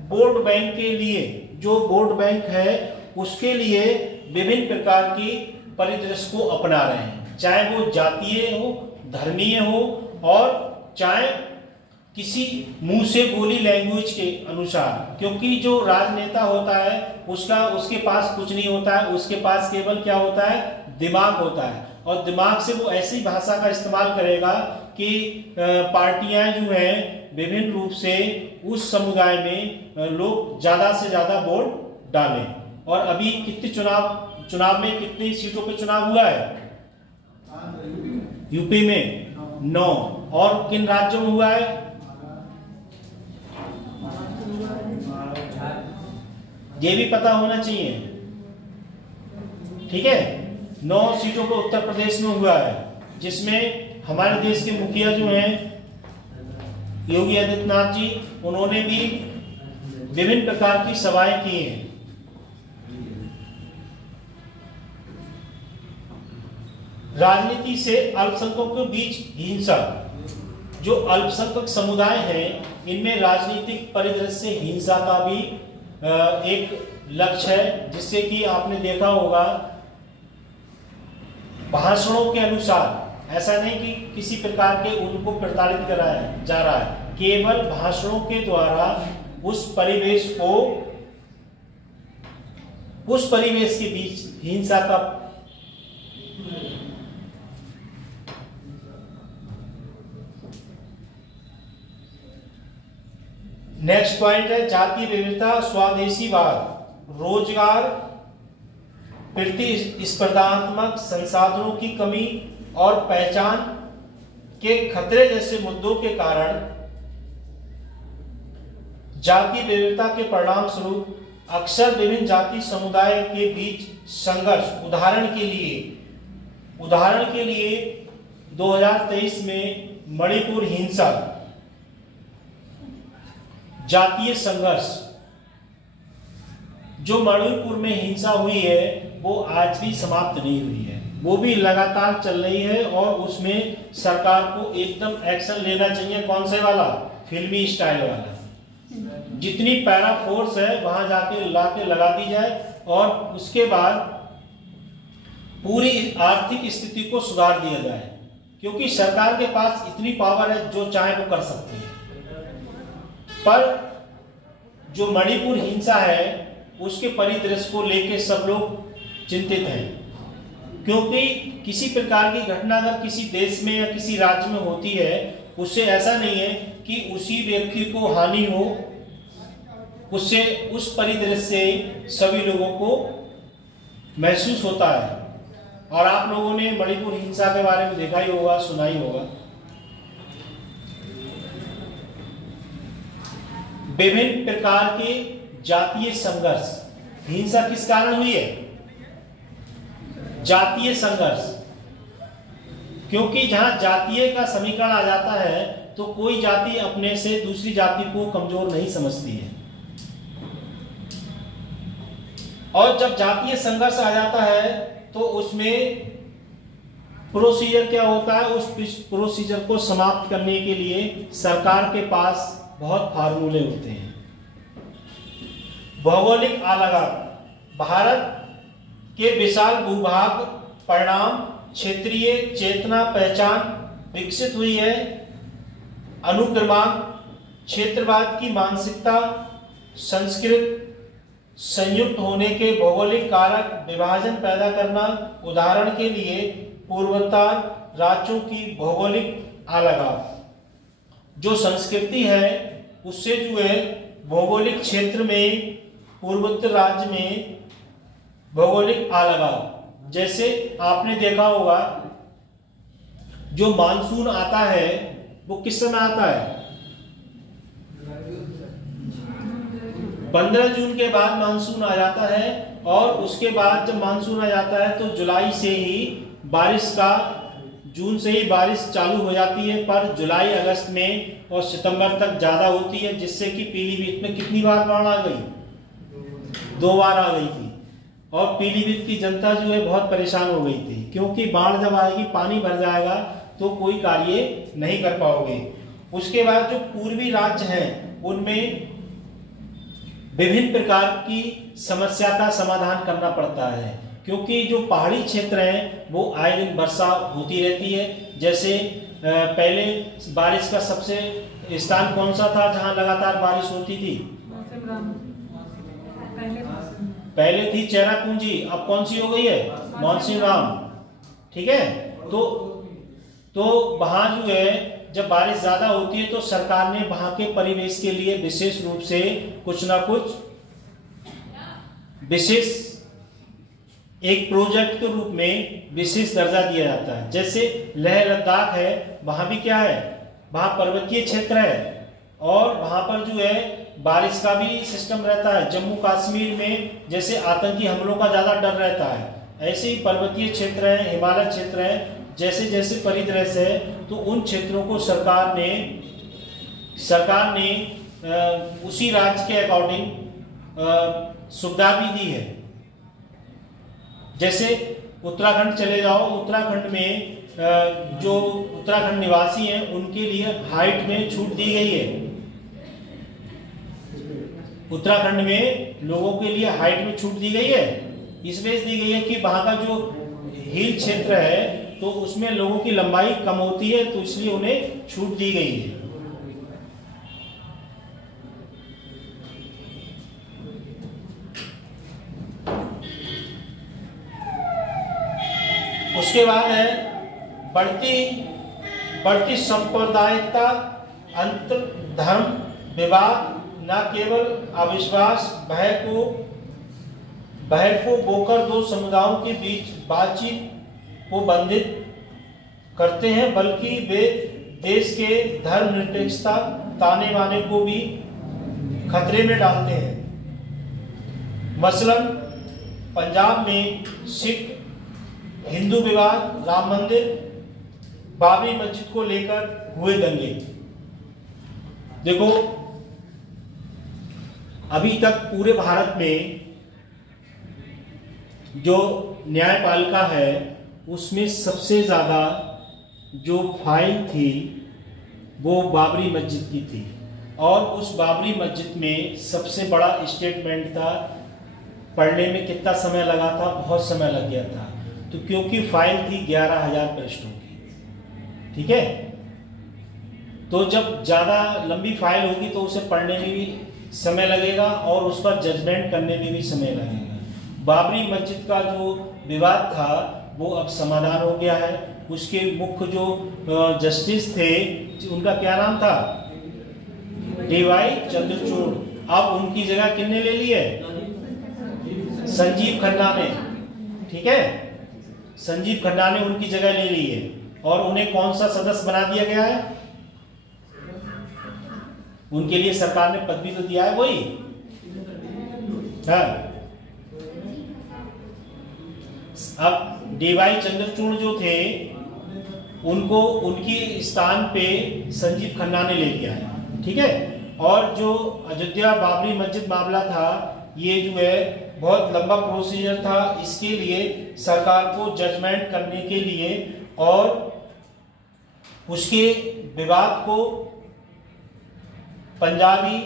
वोट बैंक के लिए, जो वोट बैंक है उसके लिए विभिन्न प्रकार की परिदृश्य को अपना रहे हैं, चाहे वो जातीय हो, धर्मीय हो, और चाहे किसी मुंह से बोली लैंग्वेज के अनुसार। क्योंकि जो राजनेता होता है उसके पास कुछ नहीं होता है, उसके पास केवल क्या होता है, दिमाग होता है, और दिमाग से वो ऐसी भाषा का इस्तेमाल करेगा कि पार्टियां जो हैं विभिन्न रूप से उस समुदाय में लोग ज्यादा से ज्यादा वोट डालें। और अभी कितने चुनाव में कितनी सीटों पे चुनाव हुआ है, यूपी में 9, और किन राज्यों में हुआ है, ये भी पता होना चाहिए, ठीक है। 9 सीटों पर उत्तर प्रदेश में हुआ है, जिसमें हमारे देश के मुखिया जो हैं योगी आदित्यनाथ जी, उन्होंने भी विभिन्न प्रकार की सभाएं की हैं। राजनीति से अल्पसंख्यकों के बीच हिंसा। जो अल्पसंख्यक समुदाय हैं इनमें राजनीतिक परिदृश्य से हिंसा का भी एक लक्ष्य है, जिससे कि आपने देखा होगा भाषणों के अनुसार, ऐसा नहीं कि किसी प्रकार के उनको प्रताड़ित कराया जा रहा है, केवल भाषणों के द्वारा उस परिवेश के बीच हिंसा का नेक्स्ट पॉइंट है जातीय विविधता, स्वदेशीवाद, रोजगार, प्रतिस्पर्धात्मक संसाधनों की कमी और पहचान के खतरे जैसे मुद्दों के कारण जातीय विविधता के परिणाम स्वरूप अक्सर विभिन्न जाति समुदाय के बीच संघर्ष। उदाहरण के लिए उदाहरण के लिए 2023 में मणिपुर हिंसा, जातीय संघर्ष, जो मणिपुर में हिंसा हुई है वो आज भी समाप्त नहीं हुई है, वो भी लगातार चल रही है और उसमें सरकार को एकदम एक्शन लेना चाहिए। कौन से वाला? फिल्मी स्टाइल वाला। जितनी पैरा फोर्स है वहां जाके लाके लगा दी जाए और उसके बाद पूरी आर्थिक स्थिति को सुधार दिया जाए, क्योंकि सरकार के पास इतनी पावर है जो चाहे वो कर सकती है। पर जो मणिपुर हिंसा है उसके परिदृश्य को लेके सब लोग चिंतित हैं, क्योंकि किसी प्रकार की घटना अगर किसी देश में या किसी राज्य में होती है उससे ऐसा नहीं है कि उसी व्यक्ति को हानि हो, उससे उस परिदृश्य से सभी लोगों को महसूस होता है। और आप लोगों ने मणिपुर हिंसा के बारे में देखा ही होगा, सुना ही होगा। विभिन्न प्रकार के जातीय संघर्ष, हिंसा किस कारण हुई है? जातीय संघर्ष, क्योंकि जहां जातीय का समीकरण आ जाता है तो कोई जाति अपने से दूसरी जाति को कमजोर नहीं समझती है, और जब जातीय संघर्ष आ जाता है तो उसमें प्रोसीजर क्या होता है? उस प्रोसीजर को समाप्त करने के लिए सरकार के पास बहुत फार्मूले होते हैं। भौगोलिक अलगाव, भारत के विशाल भूभाग परिणाम क्षेत्रीय चेतना पहचान विकसित हुई है। अनुक्रमांक, क्षेत्रवाद की मानसिकता, संस्कृत संयुक्त होने के भौगोलिक कारक, विभाजन पैदा करना। उदाहरण के लिए पूर्वोत्तर राज्यों की भौगोलिक अलगाव, जो संस्कृति है उससे जो है भौगोलिक क्षेत्र में पूर्वोत्तर राज्य में भौगोलिक अलगाव। जैसे आपने देखा होगा जो मानसून आता है वो किस समय आता है? 15 जून के बाद मानसून आ जाता है, और उसके बाद जब मानसून आ जाता है तो जुलाई से ही बारिश का, जून से ही बारिश चालू हो जाती है, पर जुलाई अगस्त में और सितंबर तक ज्यादा होती है, जिससे कि पीलीभीत में कितनी बार बाढ़ आ गई? 2 बार आ गई थी। और पीलीभीत की जनता जो है बहुत परेशान हो गई थी, क्योंकि बाढ़ जब आएगी पानी भर जाएगा तो कोई कार्य नहीं कर पाओगे। उसके बाद जो पूर्वी राज्य हैं उनमें विभिन्न प्रकार की समस्या का समाधान करना पड़ता है, क्योंकि जो पहाड़ी क्षेत्र हैं वो आए दिन वर्षा होती रहती है। जैसे पहले बारिश का सबसे स्थान कौन सा था जहां लगातार बारिश होती थी? पहले थी चेरापूंजी, अब कौन सी हो गई है? मौनसून राम। ठीक है, तो वहां जो है जब बारिश ज्यादा होती है तो सरकार ने वहां के परिवेश के लिए विशेष रूप से कुछ ना कुछ विशेष एक प्रोजेक्ट के रूप में विशेष दर्जा दिया जाता है। जैसे लेह लद्दाख है, वहां भी क्या है? वहां पर्वतीय क्षेत्र है और वहां पर जो है बारिश का भी सिस्टम रहता है। जम्मू कश्मीर में जैसे आतंकी हमलों का ज्यादा डर रहता है, ऐसे ही पर्वतीय क्षेत्र है, हिमालय क्षेत्र है, जैसे जैसे परिदृश्य है तो उन क्षेत्रों को सरकार ने उसी राज्य के अकॉर्डिंग सुविधा भी दी है। जैसे उत्तराखंड चले जाओ, उत्तराखंड में जो उत्तराखंड निवासी हैं उनके लिए हाइट में छूट दी गई है। उत्तराखंड में लोगों के लिए हाइट में छूट दी गई है, इसलिए दी गई है कि वहां का जो हिल क्षेत्र है तो उसमें लोगों की लंबाई कम होती है, तो इसलिए उन्हें छूट दी गई है। उसके बाद है बढ़ती सांप्रदायिकता, अंतर धर्म विवाद, न केवल अविश्वास भय को बोकर दो समुदायों के बीच बातचीत को बंधित करते हैं, बल्कि वे देश के धर्मनिरपेक्षता ताने बाने को भी खतरे में डालते हैं। मसलन पंजाब में सिख हिंदू विवाद, राम मंदिर, बाबरी मस्जिद को लेकर हुए दंगे। देखो अभी तक पूरे भारत में जो न्यायपालिका है उसमें सबसे ज्यादा जो फाइल थी वो बाबरी मस्जिद की थी, और उस बाबरी मस्जिद में सबसे बड़ा स्टेटमेंट था। पढ़ने में कितना समय लगा था? बहुत समय लग गया था। तो क्योंकि फाइल थी 11,000 पृष्ठों की, ठीक है, तो जब ज्यादा लंबी फाइल होगी तो उसे पढ़ने में भी समय लगेगा और उस पर जजमेंट करने में भी समय लगेगा। बाबरी मस्जिद का जो विवाद था वो अब समाधान हो गया है। उसके मुख्य जो जस्टिस थे उनका क्या नाम था? DY चंद्रचूड़। अब उनकी जगह किसने ले ली है? संजीव खन्ना ने, ठीक है, संजीव खन्ना ने उनकी जगह ले ली है। और उन्हें कौन सा सदस्य बना दिया गया है? उनके लिए सरकार ने पद भी तो दिया है वही, हाँ। अब DY चंद्रचूड़ जो थे उनको उनकी स्थान पे संजीव खन्ना ने ले लिया है, ठीक है। और जो अयोध्या बाबरी मस्जिद मामला था ये जो है बहुत लंबा प्रोसीजर था। इसके लिए सरकार को जजमेंट करने के लिए और उसके विवाद को पंजाबी,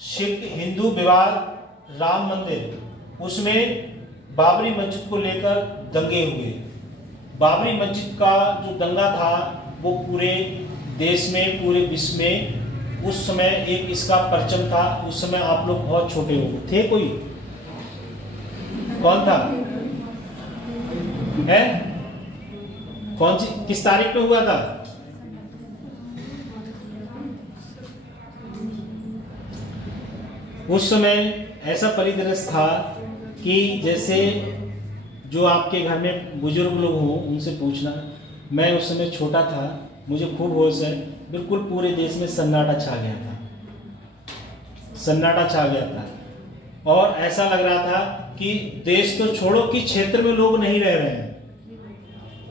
सिख, हिंदू विवाद, राम मंदिर, उसमें बाबरी मस्जिद को लेकर दंगे हुए। बाबरी मस्जिद का जो दंगा था वो पूरे देश में, पूरे विश्व में उस समय एक इसका परचम था। उस समय आप लोग बहुत छोटे हो थे। कोई कौन था? है कौन सी, किस तारीख पे हुआ था? उस समय ऐसा परिदृश्य था कि जैसे जो आपके घर में बुजुर्ग लोग हो उनसे पूछना, मैं उस समय छोटा था, मुझे खूब होश है, बिल्कुल पूरे देश में सन्नाटा छा गया था, सन्नाटा छा गया था। और ऐसा लग रहा था कि देश तो छोड़ो कि क्षेत्र में लोग नहीं रह रहे हैं।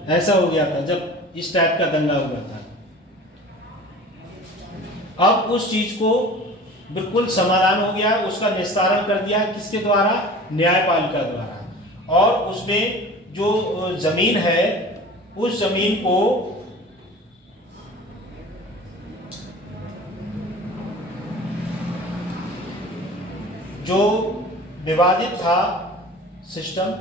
ऐसा हो गया था जब इस टाइप का दंगा हुआ था। अब उस चीज को बिल्कुल समाधान हो गया, उसका निस्तारण कर दिया किसके द्वारा? न्यायपालिका द्वारा। और उसमें जो जमीन है उस जमीन को जो विवादित था सिस्टम,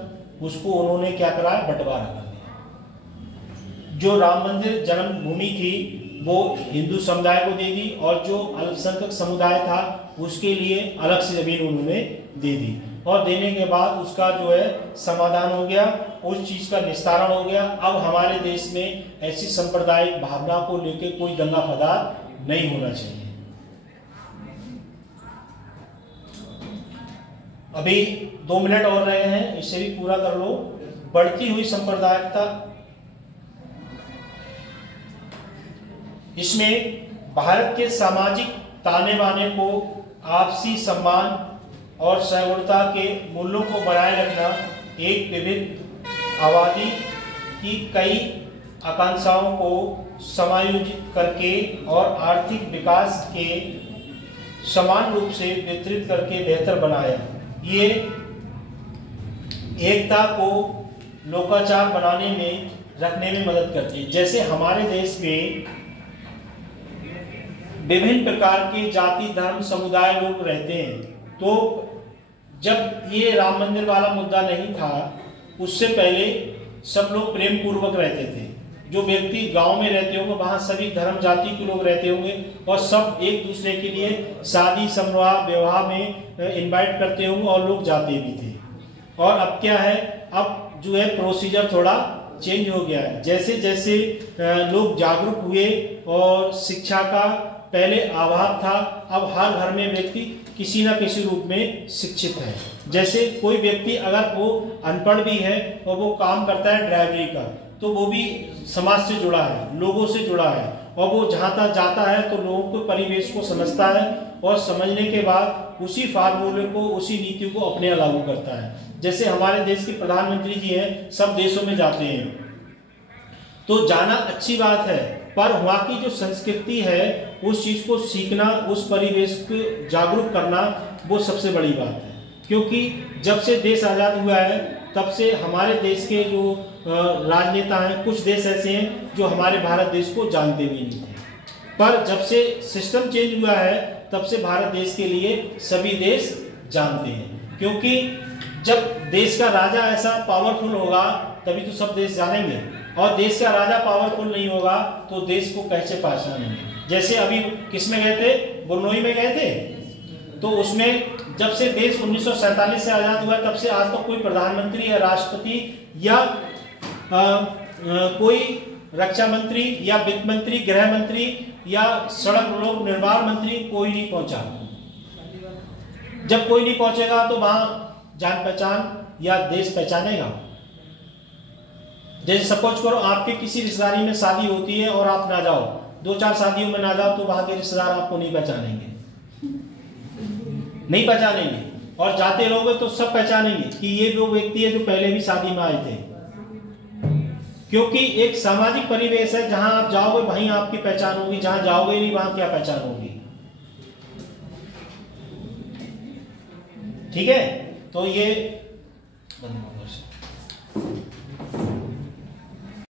उसको उन्होंने क्या करा? बंटवारा कर दिया। जो राम मंदिर जन्मभूमि थी वो हिंदू समुदाय को दे दी, और जो अल्पसंख्यक समुदाय था उसके लिए अलग से जमीन उन्होंने दे दी। और देने के बाद उसका जो है समाधान हो गया, उस चीज का निस्तारण हो गया। अब हमारे देश में ऐसी सांप्रदायिक भावना को लेकर कोई दंगा फसाद नहीं होना चाहिए। अभी 2 मिनट और रहे हैं, इसे भी पूरा कर लो। बढ़ती हुई सांप्रदायिकता, इसमें भारत के सामाजिक ताने बाने को, आपसी सम्मान और सहिष्णुता के मूल्यों को बनाए रखना, एक विविध आबादी की कई आकांक्षाओं को समायोजित करके और आर्थिक विकास के समान रूप से वितरित करके बेहतर बनाया। ये एकता को लोकाचार बनाने में, रखने में मदद करती है। जैसे हमारे देश में विभिन्न प्रकार के जाति, धर्म, समुदाय लोग रहते हैं, तो जब ये राम मंदिर वाला मुद्दा नहीं था उससे पहले सब लोग प्रेम पूर्वक रहते थे। जो व्यक्ति गांव में रहते होंगे वहां सभी धर्म जाति के लोग रहते होंगे और सब एक दूसरे के लिए शादी समारोह विवाह में इनवाइट करते होंगे और लोग जाते भी थे। और अब क्या है, अब जो है प्रोसीजर थोड़ा चेंज हो गया है। जैसे जैसे लोग जागरूक हुए और शिक्षा का पहले अभाव था, अब हर घर में व्यक्ति किसी न किसी रूप में शिक्षित है। जैसे कोई व्यक्ति अगर वो अनपढ़ भी है और वो काम करता है ड्राइवरी का, तो वो भी समाज से जुड़ा है, लोगों से जुड़ा है, और वो जहाँ तक जाता है तो लोगों को परिवेश को समझता है और समझने के बाद उसी फार्मूले को, उसी नीति को अपने यहाँ लागू करता है। जैसे हमारे देश के प्रधानमंत्री जी हैं, सब देशों में जाते हैं, तो जाना अच्छी बात है, पर वहाँ की जो संस्कृति है उस चीज़ को सीखना, उस परिवेश को जागरूक करना, वो सबसे बड़ी बात है। क्योंकि जब से देश आज़ाद हुआ है तब से हमारे देश के जो राजनेता हैं, कुछ देश ऐसे हैं जो हमारे भारत देश को जानते भी नहीं थे, पर जब से सिस्टम चेंज हुआ है तब से भारत देश के लिए सभी देश जानते हैं। क्योंकि जब देश का राजा ऐसा पावरफुल होगा तभी तो सब देश जानेंगे, और देश का राजा पावरफुल नहीं होगा तो देश को कैसे पहचानेंगे। जैसे अभी किस में गए थे, बुरनोई में गए थे, तो उसमें जब से देश 1947 से आज़ाद हुआ तब से आज तक कोई प्रधानमंत्री या राष्ट्रपति या कोई रक्षा मंत्री या वित्त मंत्री, गृह मंत्री या सड़क लोक निर्माण मंत्री कोई नहीं पहुंचा। जब कोई नहीं पहुंचेगा तो वहां जान पहचान या देश पहचानेगा। जैसे सपोज करो आपके किसी रिश्तेदारी में शादी होती है और आप ना जाओ, 2-4 शादियों में ना जाओ, तो वहां के रिश्तेदार आपको नहीं पहचानेंगे, नहीं पहचानेंगे, और जाते रहोगे तो सब पहचानेंगे कि ये वो व्यक्ति है जो पहले भी शादी में आए थे। क्योंकि एक सामाजिक परिवेश है, जहां आप जाओगे वहीं आपकी पहचान होगी, जहां जाओगे नहीं वहां क्या पहचान होगी। ठीक है, तो ये